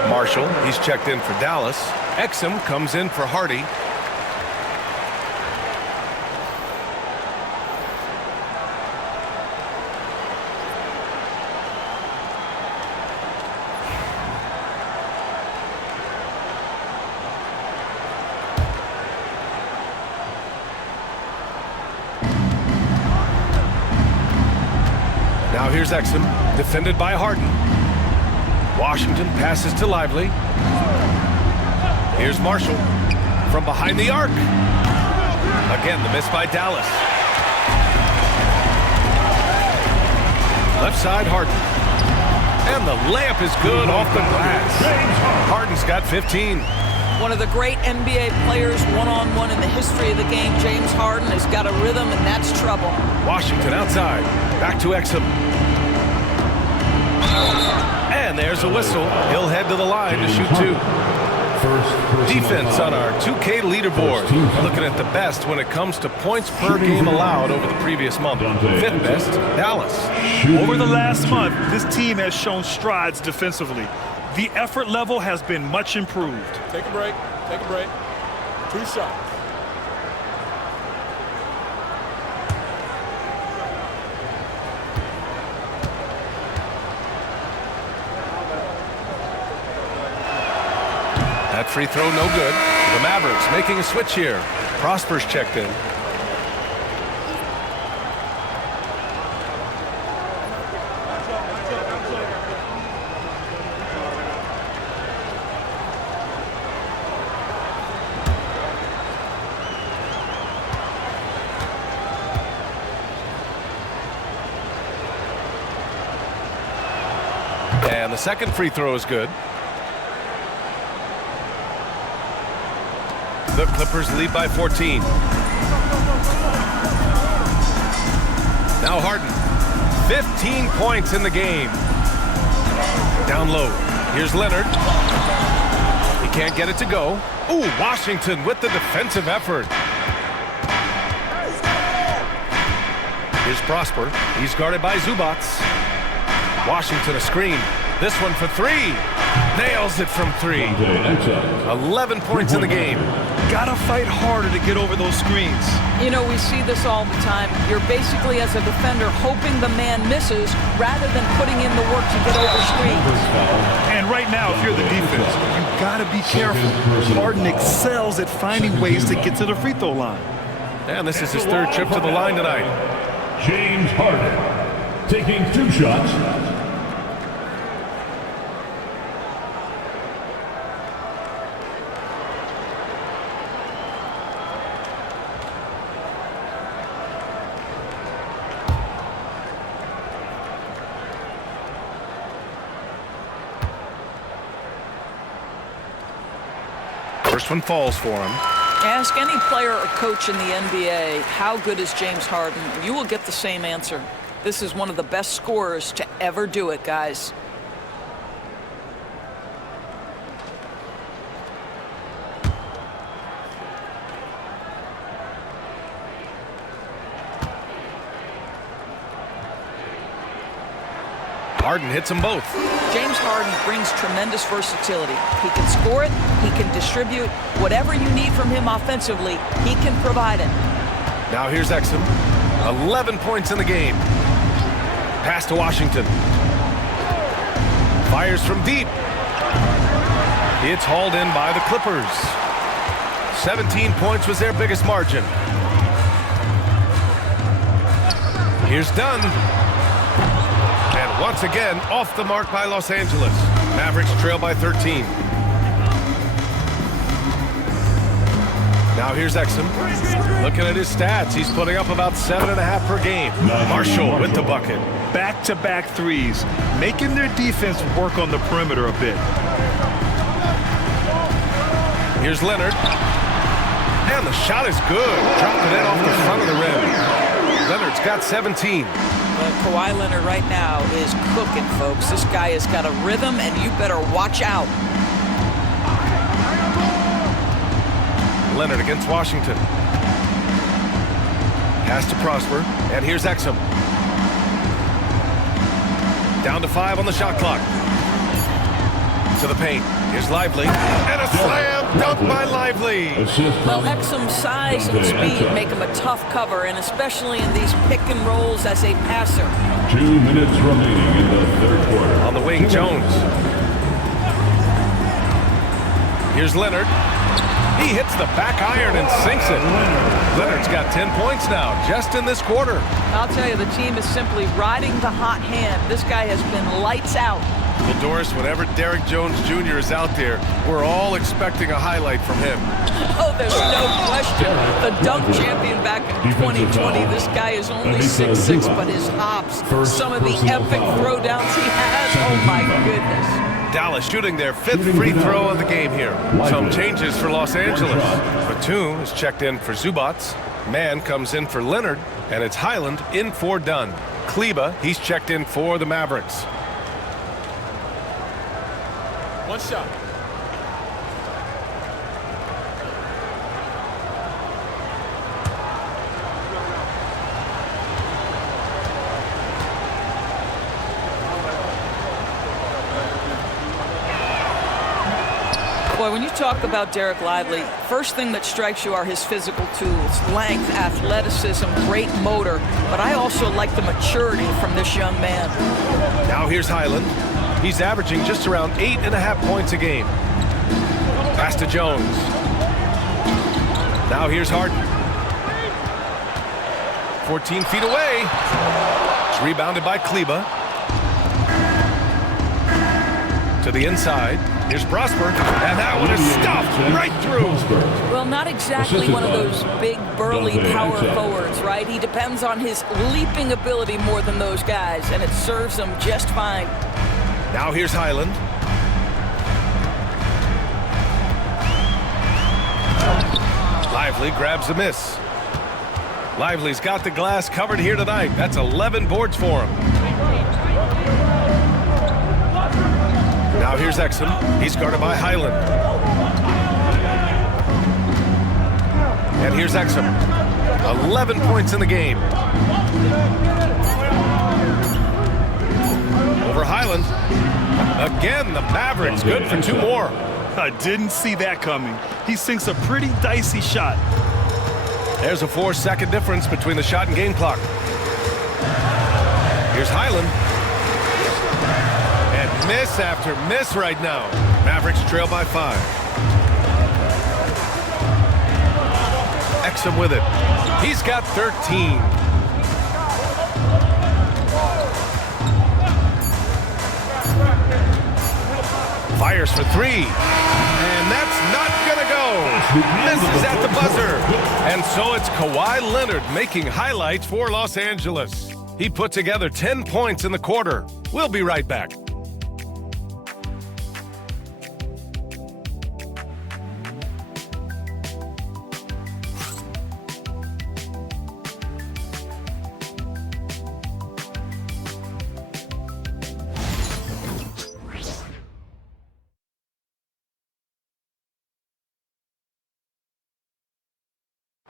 Marshall, he's checked in for Dallas. Exum comes in for Hardy. Now here's Exum, defended by Harden. Washington passes to Lively. Here's Marshall from behind the arc. Again, the miss by Dallas. Left side, Harden. And the layup is good off the glass. Harden's got 15. One of the great NBA players one-on-one in the history of the game, James Harden, has got a rhythm, and that's trouble. Washington outside. Back to Exum. And there's a whistle. He'll head to the line to shoot two. Defense on our 2K leaderboard. Looking at the best when it comes to points per game allowed over the previous month. Fifth best, Dallas. Over the last month, this team has shown strides defensively. The effort level has been much improved. Take a break. Take a break. 2 shots. That free throw no good. The Mavericks making a switch here. Prosper's checked in. And the second free throw is good. The Clippers lead by 14. Now Harden. 15 points in the game. Down low. Here's Leonard. He can't get it to go. Ooh, Washington with the defensive effort. Here's Prosper. He's guarded by Zubac. Washington a screen. This one for three. Nails it from three. 11 points in the game. Gotta fight harder to get over those screens. You know, we see this all the time. You're basically, as a defender, hoping the man misses rather than putting in the work to get over screens. And right now, if you're the defense, you gotta be careful. Harden excels at finding ways to get to the free throw line. And this is his third trip to the line tonight. James Harden taking 2 shots. First one falls for him. Ask any player or coach in the NBA, how good is James Harden? You will get the same answer. This is one of the best scorers to ever do it, guys. Harden hits them both. James Harden brings tremendous versatility. He can score it, he can distribute. Whatever you need from him offensively, he can provide it. Now here's Exum. 11 points in the game. Pass to Washington. Fires from deep. It's hauled in by the Clippers. 17 points was their biggest margin. Here's Dunn. And once again, off the mark by Los Angeles. Mavericks trail by 13. Now here's Exum. Looking at his stats, he's putting up about 7.5 per game. Marshall with the bucket. Back-to-back threes, making their defense work on the perimeter a bit. Here's Leonard. And the shot is good. Dropping it off the front of the rim. Leonard's got 17. Kawhi Leonard right now is cooking, folks. This guy has got a rhythm, and you better watch out. Leonard against Washington. Pass to Prosper, and here's Exum. Down to 5 on the shot clock. To the paint. Here's Lively, and a slam dunk by Lively. Well, Exum's size and speed make him a tough cover, and especially in these pick and rolls as a passer. 2 minutes remaining in the third quarter. On the wing, Jones. Here's Leonard. He hits the back iron and sinks it. Leonard's got 10 points now, just in this quarter. I'll tell you, the team is simply riding the hot hand. This guy has been lights out. Well, Doris, whenever Derrick Jones Jr. is out there, we're all expecting a highlight from him. Oh, there's no question. The dunk champion back in 2020. This guy is only 6'6", but his hops, some of the epic throwdowns he has, oh my goodness. Dallas shooting their 5th free throw of the game here. Some changes for Los Angeles. Batum is checked in for Zubac. Mann comes in for Leonard, and it's Highland in for Dunn. Kleba, he's checked in for the Mavericks. One shot. Boy, when you talk about Derek Lively, first thing that strikes you are his physical tools, length, athleticism, great motor, but I also like the maturity from this young man. Now here's Highland. He's averaging just around 8.5 points a game. Pass to Jones. Now here's Harden. 14 feet away. It's rebounded by Kleba. To the inside. Here's Prosper, and that one is stuffed right through. Well, not exactly one of those big, burly power forwards, right? He depends on his leaping ability more than those guys, and it serves him just fine. Now here's Highland. Lively grabs a miss. Lively's got the glass covered here tonight. That's 11 boards for him. Now here's Exum. He's guarded by Highland. And here's Exum. 11 points in the game. Over Highland. Again, the Mavericks good for 2 more. I didn't see that coming. He sinks a pretty dicey shot. There's a 4-second difference between the shot and game clock. Here's Highland. And miss after miss right now. Mavericks trail by 5. Exum with it. He's got 13. Fires for 3. And that's not going to go. Misses at the buzzer. And so it's Kawhi Leonard making highlights for Los Angeles. He put together 10 points in the quarter. We'll be right back.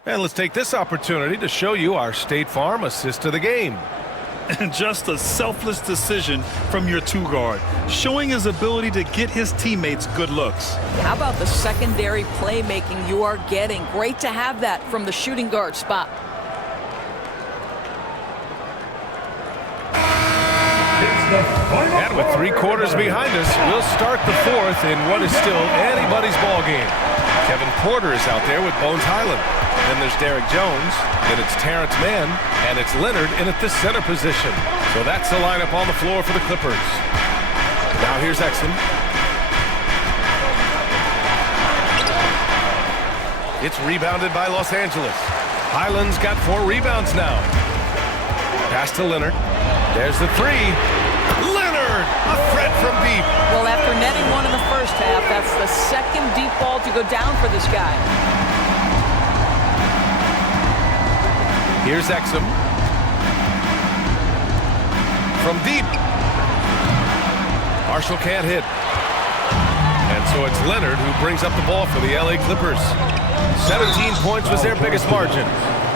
And let's take this opportunity to show you our State Farm assist to the game. And just a selfless decision from your 2-guard, showing his ability to get his teammates good looks. How about the secondary playmaking you are getting? Great to have that from the shooting guard spot. And with 3 quarters behind us, we'll start the 4th in what is still anybody's ball game. Kevin Porter is out there with Bones Highland. Then there's Derek Jones, then it's Terrence Mann, and it's Leonard in at the center position. So that's the lineup on the floor for the Clippers. Now here's Exum. It's rebounded by Los Angeles. Highland's got 4 rebounds now. Pass to Leonard. There's the 3. Leonard, a threat from deep. Well, after netting 1 in the first half, that's the 2nd deep ball to go down for this guy. Here's Exum. From deep. Marshall can't hit. And so it's Leonard who brings up the ball for the LA Clippers. 17 points was their biggest margin.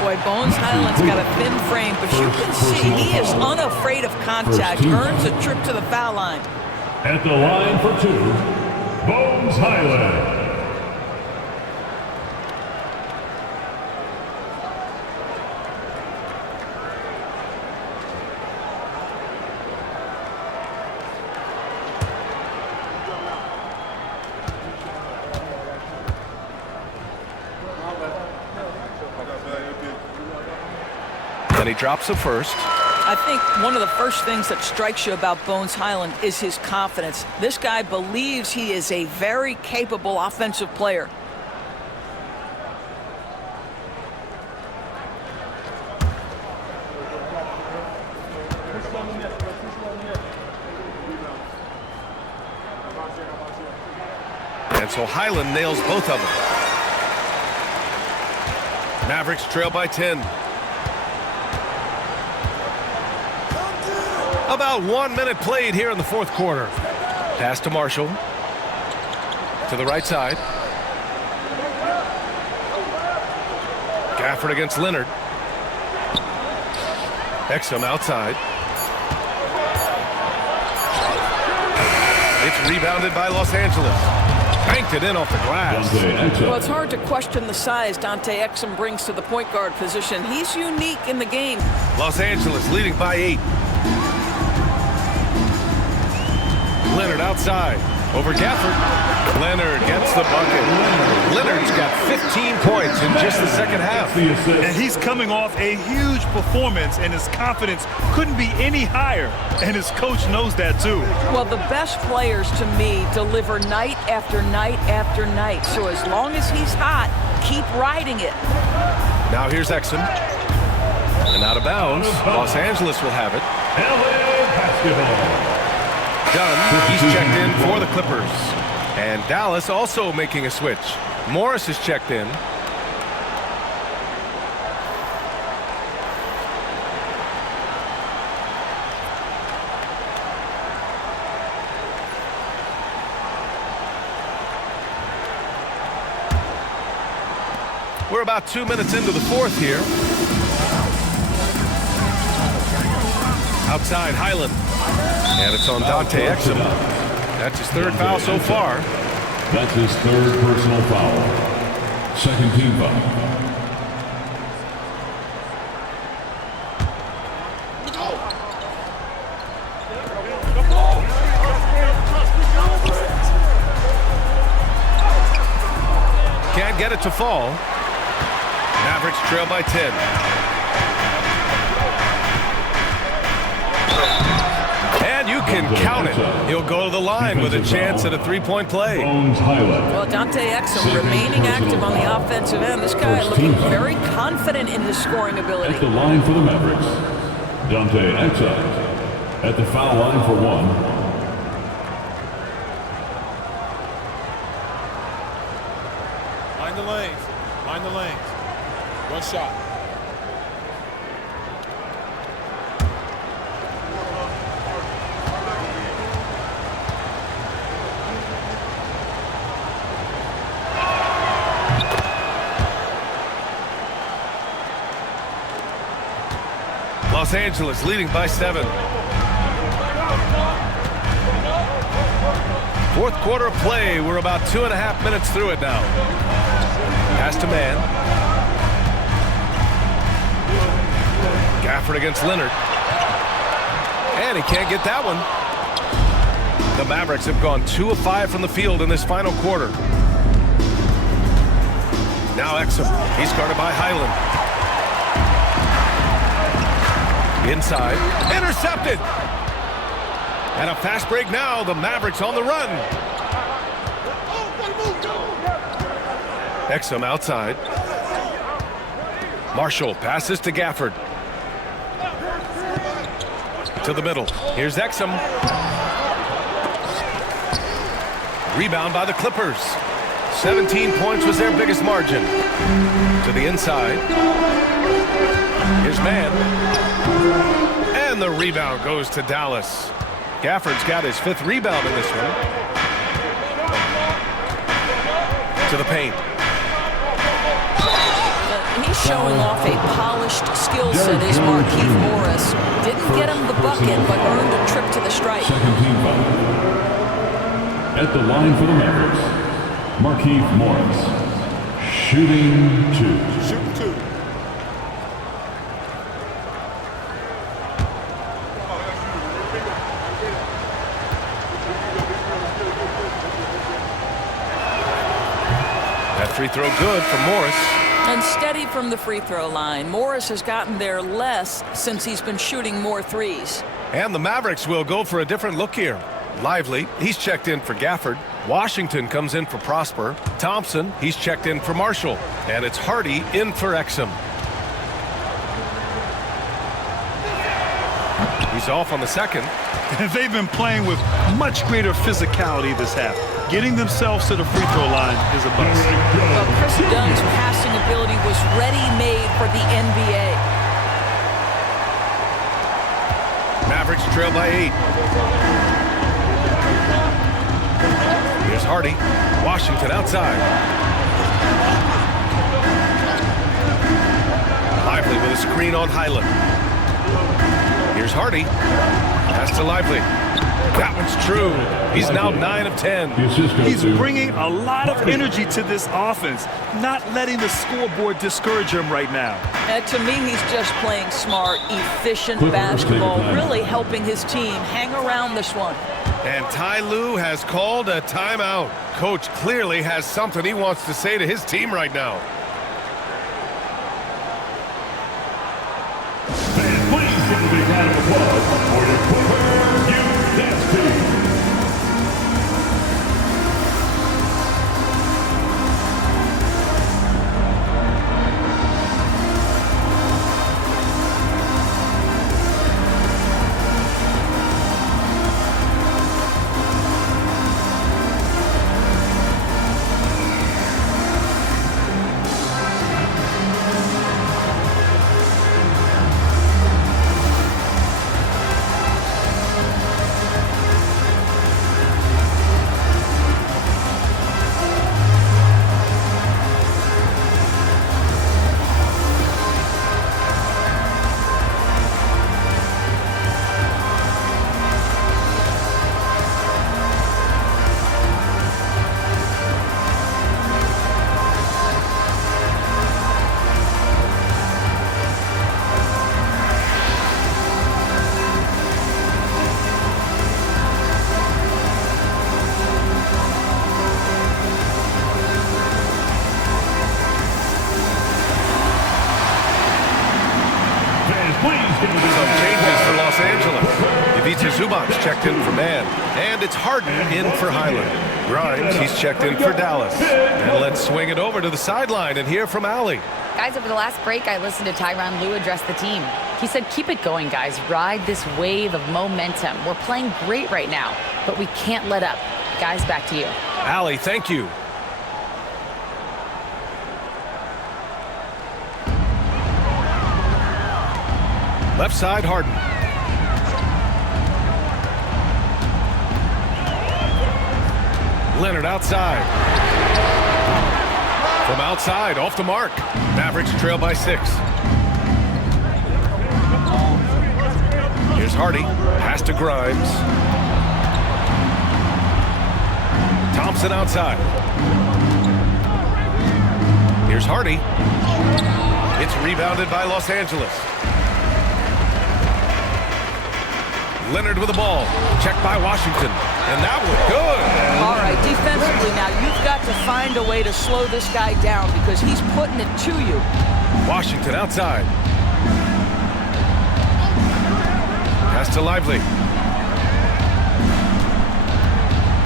Boy, Bones Highland's got a thin frame, but you can see he is unafraid of contact, earns a trip to the foul line. At the line for 2, Bones Highland. And he drops the first. I think one of the first things that strikes you about Bones Highland is his confidence. This guy believes he is a very capable offensive player. And so Highland nails both of them. Mavericks trail by 10. About 1 minute played here in the 4th quarter. Pass to Marshall. To the right side. Gafford against Leonard. Exum outside. It's rebounded by Los Angeles. Banked it in off the glass. Well, it's hard to question the size Dante Exum brings to the point guard position. He's unique in the game. Los Angeles leading by 8. Leonard outside. Over Gafford. Leonard gets the bucket. Leonard's got 15 points in just the second half. And he's coming off a huge performance, and his confidence couldn't be any higher. And his coach knows that too. Well, the best players to me deliver night after night after night. So as long as he's hot, keep riding it. Now here's Exum. And out of bounds. Los Angeles will have it. LA basketball. Dunn, he's checked in for the Clippers. And Dallas also making a switch. Morris is checked in. We're about 2 minutes into the fourth here. Outside Highland. And it's on Dante Exum. That's his third foul so far. That's his third personal foul. Second team foul. Can't get it to fall. Mavericks trail by 10. And you can count it. He'll go to the line with a chance at a three-point play. Well, Dante Exum remaining active on the offensive end. This guy looking very confident in his scoring ability. At the line for the Mavericks, Dante Exum. At the foul line for one. Mind the lanes. Mind the lanes. One shot. Los Angeles leading by 7. Fourth quarter of play. We're about 2.5 minutes through it now. Pass to man. Gafford against Leonard. And he can't get that one. The Mavericks have gone 2 of 5 from the field in this final quarter. Now Exum. He's guarded by Highland. Inside. Intercepted. And a fast break now. The Mavericks on the run. Exum outside. Marshall passes to Gafford. To the middle. Here's Exum. Rebound by the Clippers. 17 points was their biggest margin. To the inside. Here's man. And the rebound goes to Dallas. Gafford's got his 5th rebound in this one. To the paint. He's showing off a polished skill set, is Markieff Morris. Didn't get him the bucket, but earned a trip to the stripe. Second team foul. At the line for the Mavericks, Markieff Morris. Shooting 2. Shooting 2. That free throw good for Morris. And steady from the free throw line. Morris has gotten there less since he's been shooting more threes. And the Mavericks will go for a different look here. Lively, he's checked in for Gafford. Washington comes in for Prosper. Thompson, he's checked in for Marshall. And it's Hardy in for Exum. He's off on the second. They've been playing with much greater physicality this half. Getting themselves to the free throw line is a bust. Well, Chris Dunn's passing ability was ready-made for the NBA. Mavericks trail by 8. Here's Hardy. Washington outside. Lively with a screen on Highland. Here's Hardy. Pass to Lively. That one's true. He's now 9 of 10. He's bringing a lot of energy to this offense, not letting the scoreboard discourage him right now. And to me, he's just playing smart, efficient basketball, really helping his team hang around this one. And Ty Lue has called a timeout. Coach clearly has something he wants to say to his team right now. And please give a big round of applause for your Clipper Youth Dance Team. Zubac's checked in for man. And it's Harden in for Highland. Grimes, he's checked in for Dallas. And let's swing it over to the sideline and hear from Allie. Guys, over the last break, I listened to Tyronn Lue address the team. He said, keep it going, guys. Ride this wave of momentum. We're playing great right now, but we can't let up. Guys, back to you. Allie, thank you. Left side, Harden. Leonard outside. From outside, off the mark. Mavericks trail by 6. Here's Hardy. Pass to Grimes. Thompson outside. Here's Hardy. It's rebounded by Los Angeles. Leonard with the ball. Checked by Washington. And that was good. All right, defensively now, you've got to find a way to slow this guy down because he's putting it to you. Washington outside. Pass to Lively.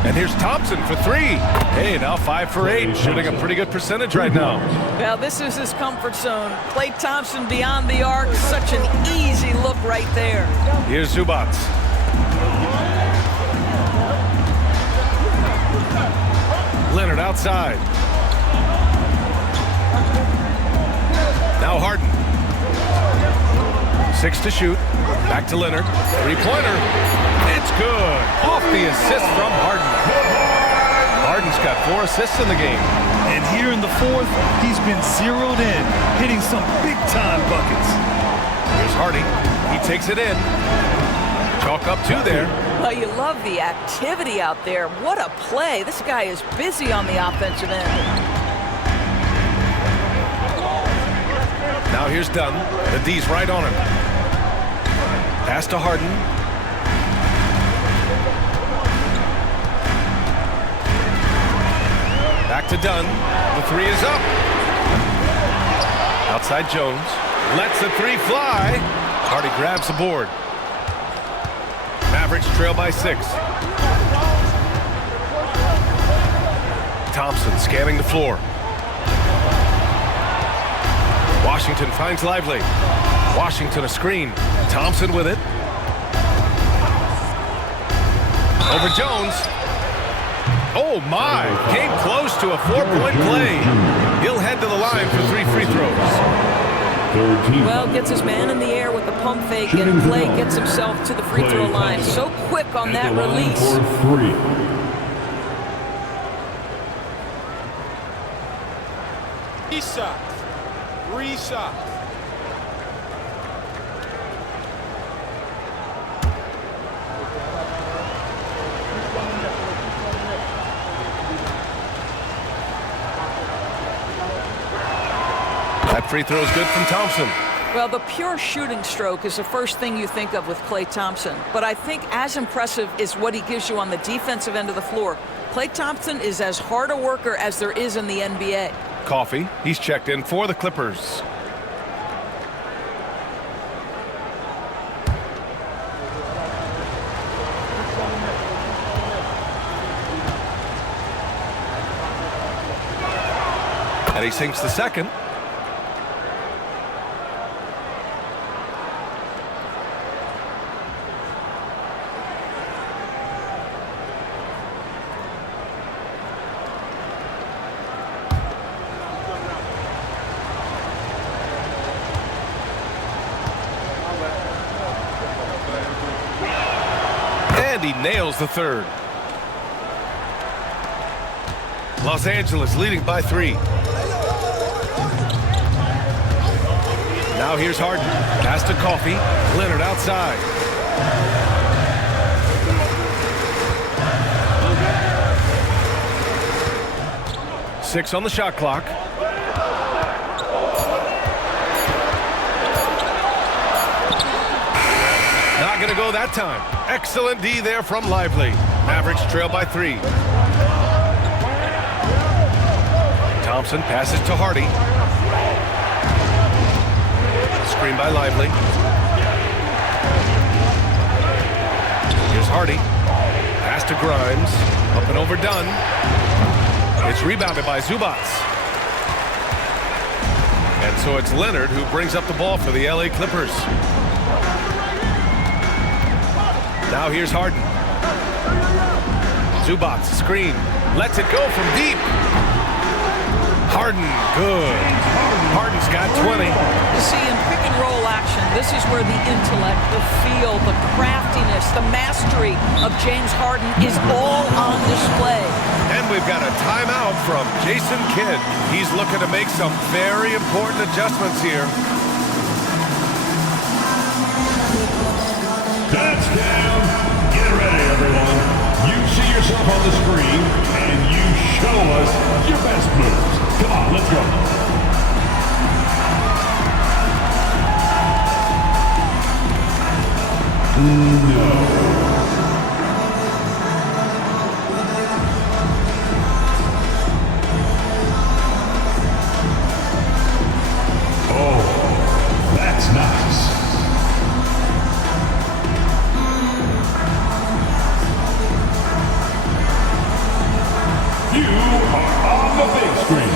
And here's Thompson for 3. Hey, now 5 for 8. Shooting a pretty good percentage right now. Well, this is his comfort zone. Klay Thompson beyond the arc. Such an easy look right there. Here's Zubac. Leonard outside. Now Harden. 6 to shoot. Back to Leonard. 3-pointer. It's good. Off the assist from Harden. Harden's got 4 assists in the game. And here in the 4th, he's been zeroed in, hitting some big-time buckets. Here's Hardy. He takes it in. Chalk up 2 there. Well, you love the activity out there. What a play. This guy is busy on the offensive end. Now here's Dunn. The D's right on him. Pass to Harden. Back to Dunn. The 3 is up. Outside Jones. Lets the 3 fly. Hardy grabs the board. Mavericks trail by 6. Thompson scanning the floor. Washington finds Lively. Washington a screen. Thompson with it. Over Jones. Oh my! Came close to a 4-point play. He'll head to the line for 3 free throws. Well, gets his man in the air with the pump fake, and Klay gets himself to the free throw line. So quick on that release. Three shots. That free throw is good from Thompson. Well, the pure shooting stroke is the first thing you think of with Klay Thompson. But I think as impressive is what he gives you on the defensive end of the floor. Klay Thompson is as hard a worker as there is in the NBA. Coffee, he's checked in for the Clippers. And he sinks the second. And he nails the third. Los Angeles leading by 3. Now here's Harden. Pass to Coffee. Leonard outside. Six on the shot clock. Not going to go that time. Excellent D there from Lively. Mavericks trail by 3. Thompson passes to Hardy. Screen by Lively. Here's Hardy. Pass to Grimes. Up and overdone. It's rebounded by Zubac. And so it's Leonard who brings up the ball for the LA Clippers. Now here's Harden. Zubac, screen. Lets it go from deep. Harden, good. Harden's got 20. You see, in pick and roll action, this is where the intellect, the feel, the craftiness, the mastery of James Harden is all on display. And we've got a timeout from Jason Kidd. He's looking to make some very important adjustments here. Touchdown. Get ready, everyone. You see yourself on the screen, and you show us your best moves. Come on, let's go. No. Oh, that's nice. You are on the big screen.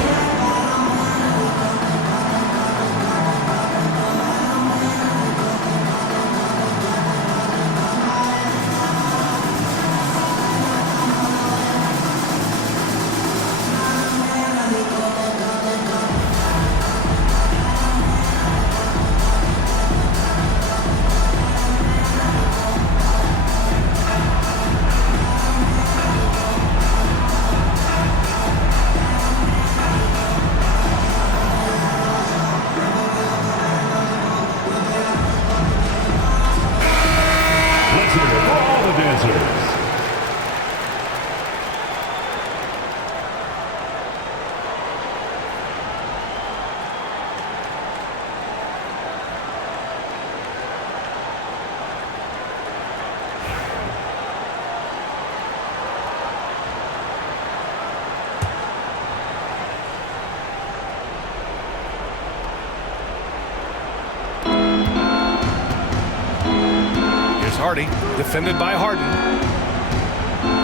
Hardy, defended by Harden.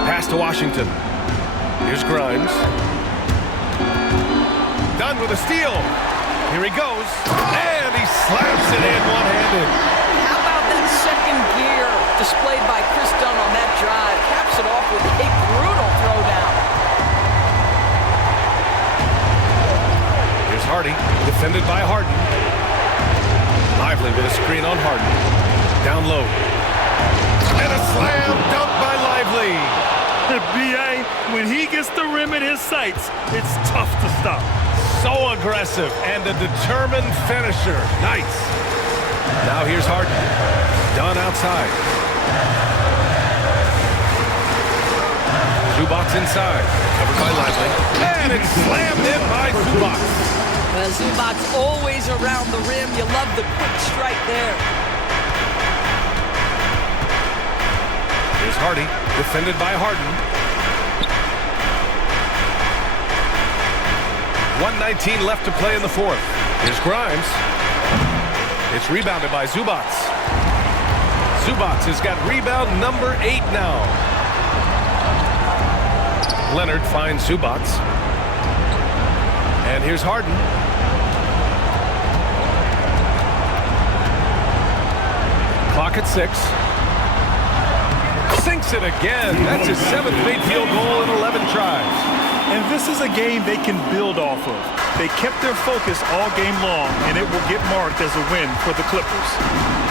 Pass to Washington. Here's Grimes. Done with a steal. Here he goes. And he slaps it in one-handed. How about that second gear displayed by Chris Dunn on that drive? Caps it off with a brutal throwdown. Here's Hardy, defended by Harden. Lively with a screen on Harden. Down low. And a slam dunk by Lively. B.A., when he gets the rim in his sights, it's tough to stop. So aggressive and a determined finisher. Nice. Now here's Harden. Done outside. Zubac inside. Covered by Lively. And it's slammed in by Zubac. Well, Zubac's always around the rim. You love the quick strike there. Here's Hardy, defended by Harden. 1:19 left to play in the fourth. Here's Grimes. It's rebounded by Zubac. Zubac has got rebound number 8 now. Leonard finds Zubac. And here's Harden. Clock at 6. Sinks it again. That's his 7th made field goal in 11 tries. And this is a game they can build off of. They kept their focus all game long, and it will get marked as a win for the Clippers.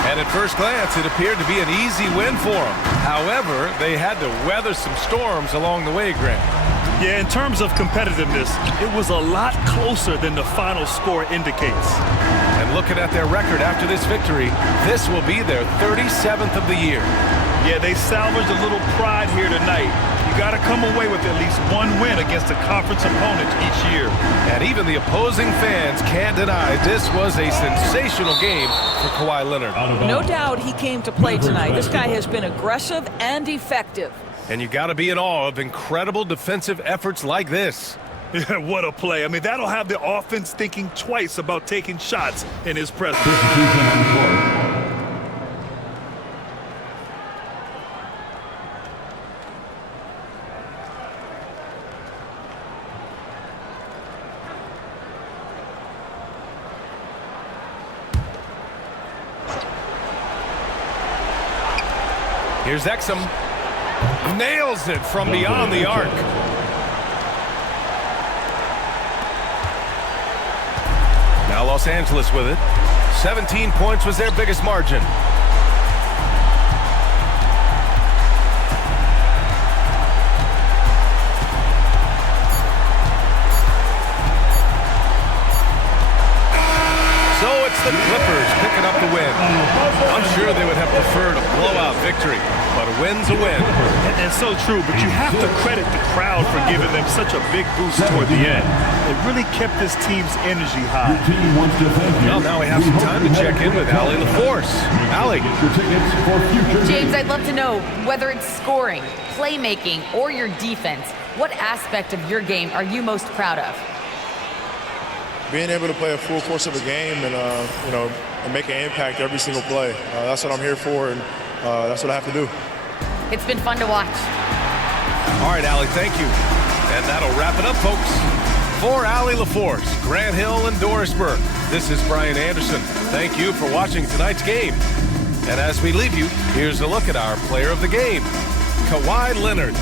And at first glance, it appeared to be an easy win for them. However, they had to weather some storms along the way, Grant. Yeah, in terms of competitiveness, it was a lot closer than the final score indicates. And looking at their record after this victory, this will be their 37th of the year. Yeah, they salvaged a little pride here tonight. You got to come away with at least one win against a conference opponent each year. And even the opposing fans can't deny this was a sensational game for Kawhi Leonard. No doubt he came to play tonight. This guy has been aggressive and effective. And you got to be in awe of incredible defensive efforts like this. Yeah, what a play. I mean, that'll have the offense thinking twice about taking shots in his presence. Here's Exum. Nails it from beyond the arc. Now Los Angeles with it. 17 points was their biggest margin. The Clippers picking up the win. I'm sure they would have preferred a blowout victory, but a win's a win. And so true, but you have to credit the crowd for giving them such a big boost toward the end. It really kept this team's energy high. Well, now we have some time to check in with Allie LaForce. Allie. James, I'd love to know whether it's scoring, playmaking, or your defense. What aspect of your game are you most proud of? Being able to play a full course of a game and, and make an impact every single play. That's what I'm here for, and that's what I have to do. It's been fun to watch. All right, Allie, thank you. And that'll wrap it up, folks. For Allie LaForce, Grant Hill, and Dorisburg, this is Brian Anderson. Thank you for watching tonight's game. And as we leave you, here's a look at our player of the game, Kawhi Leonard.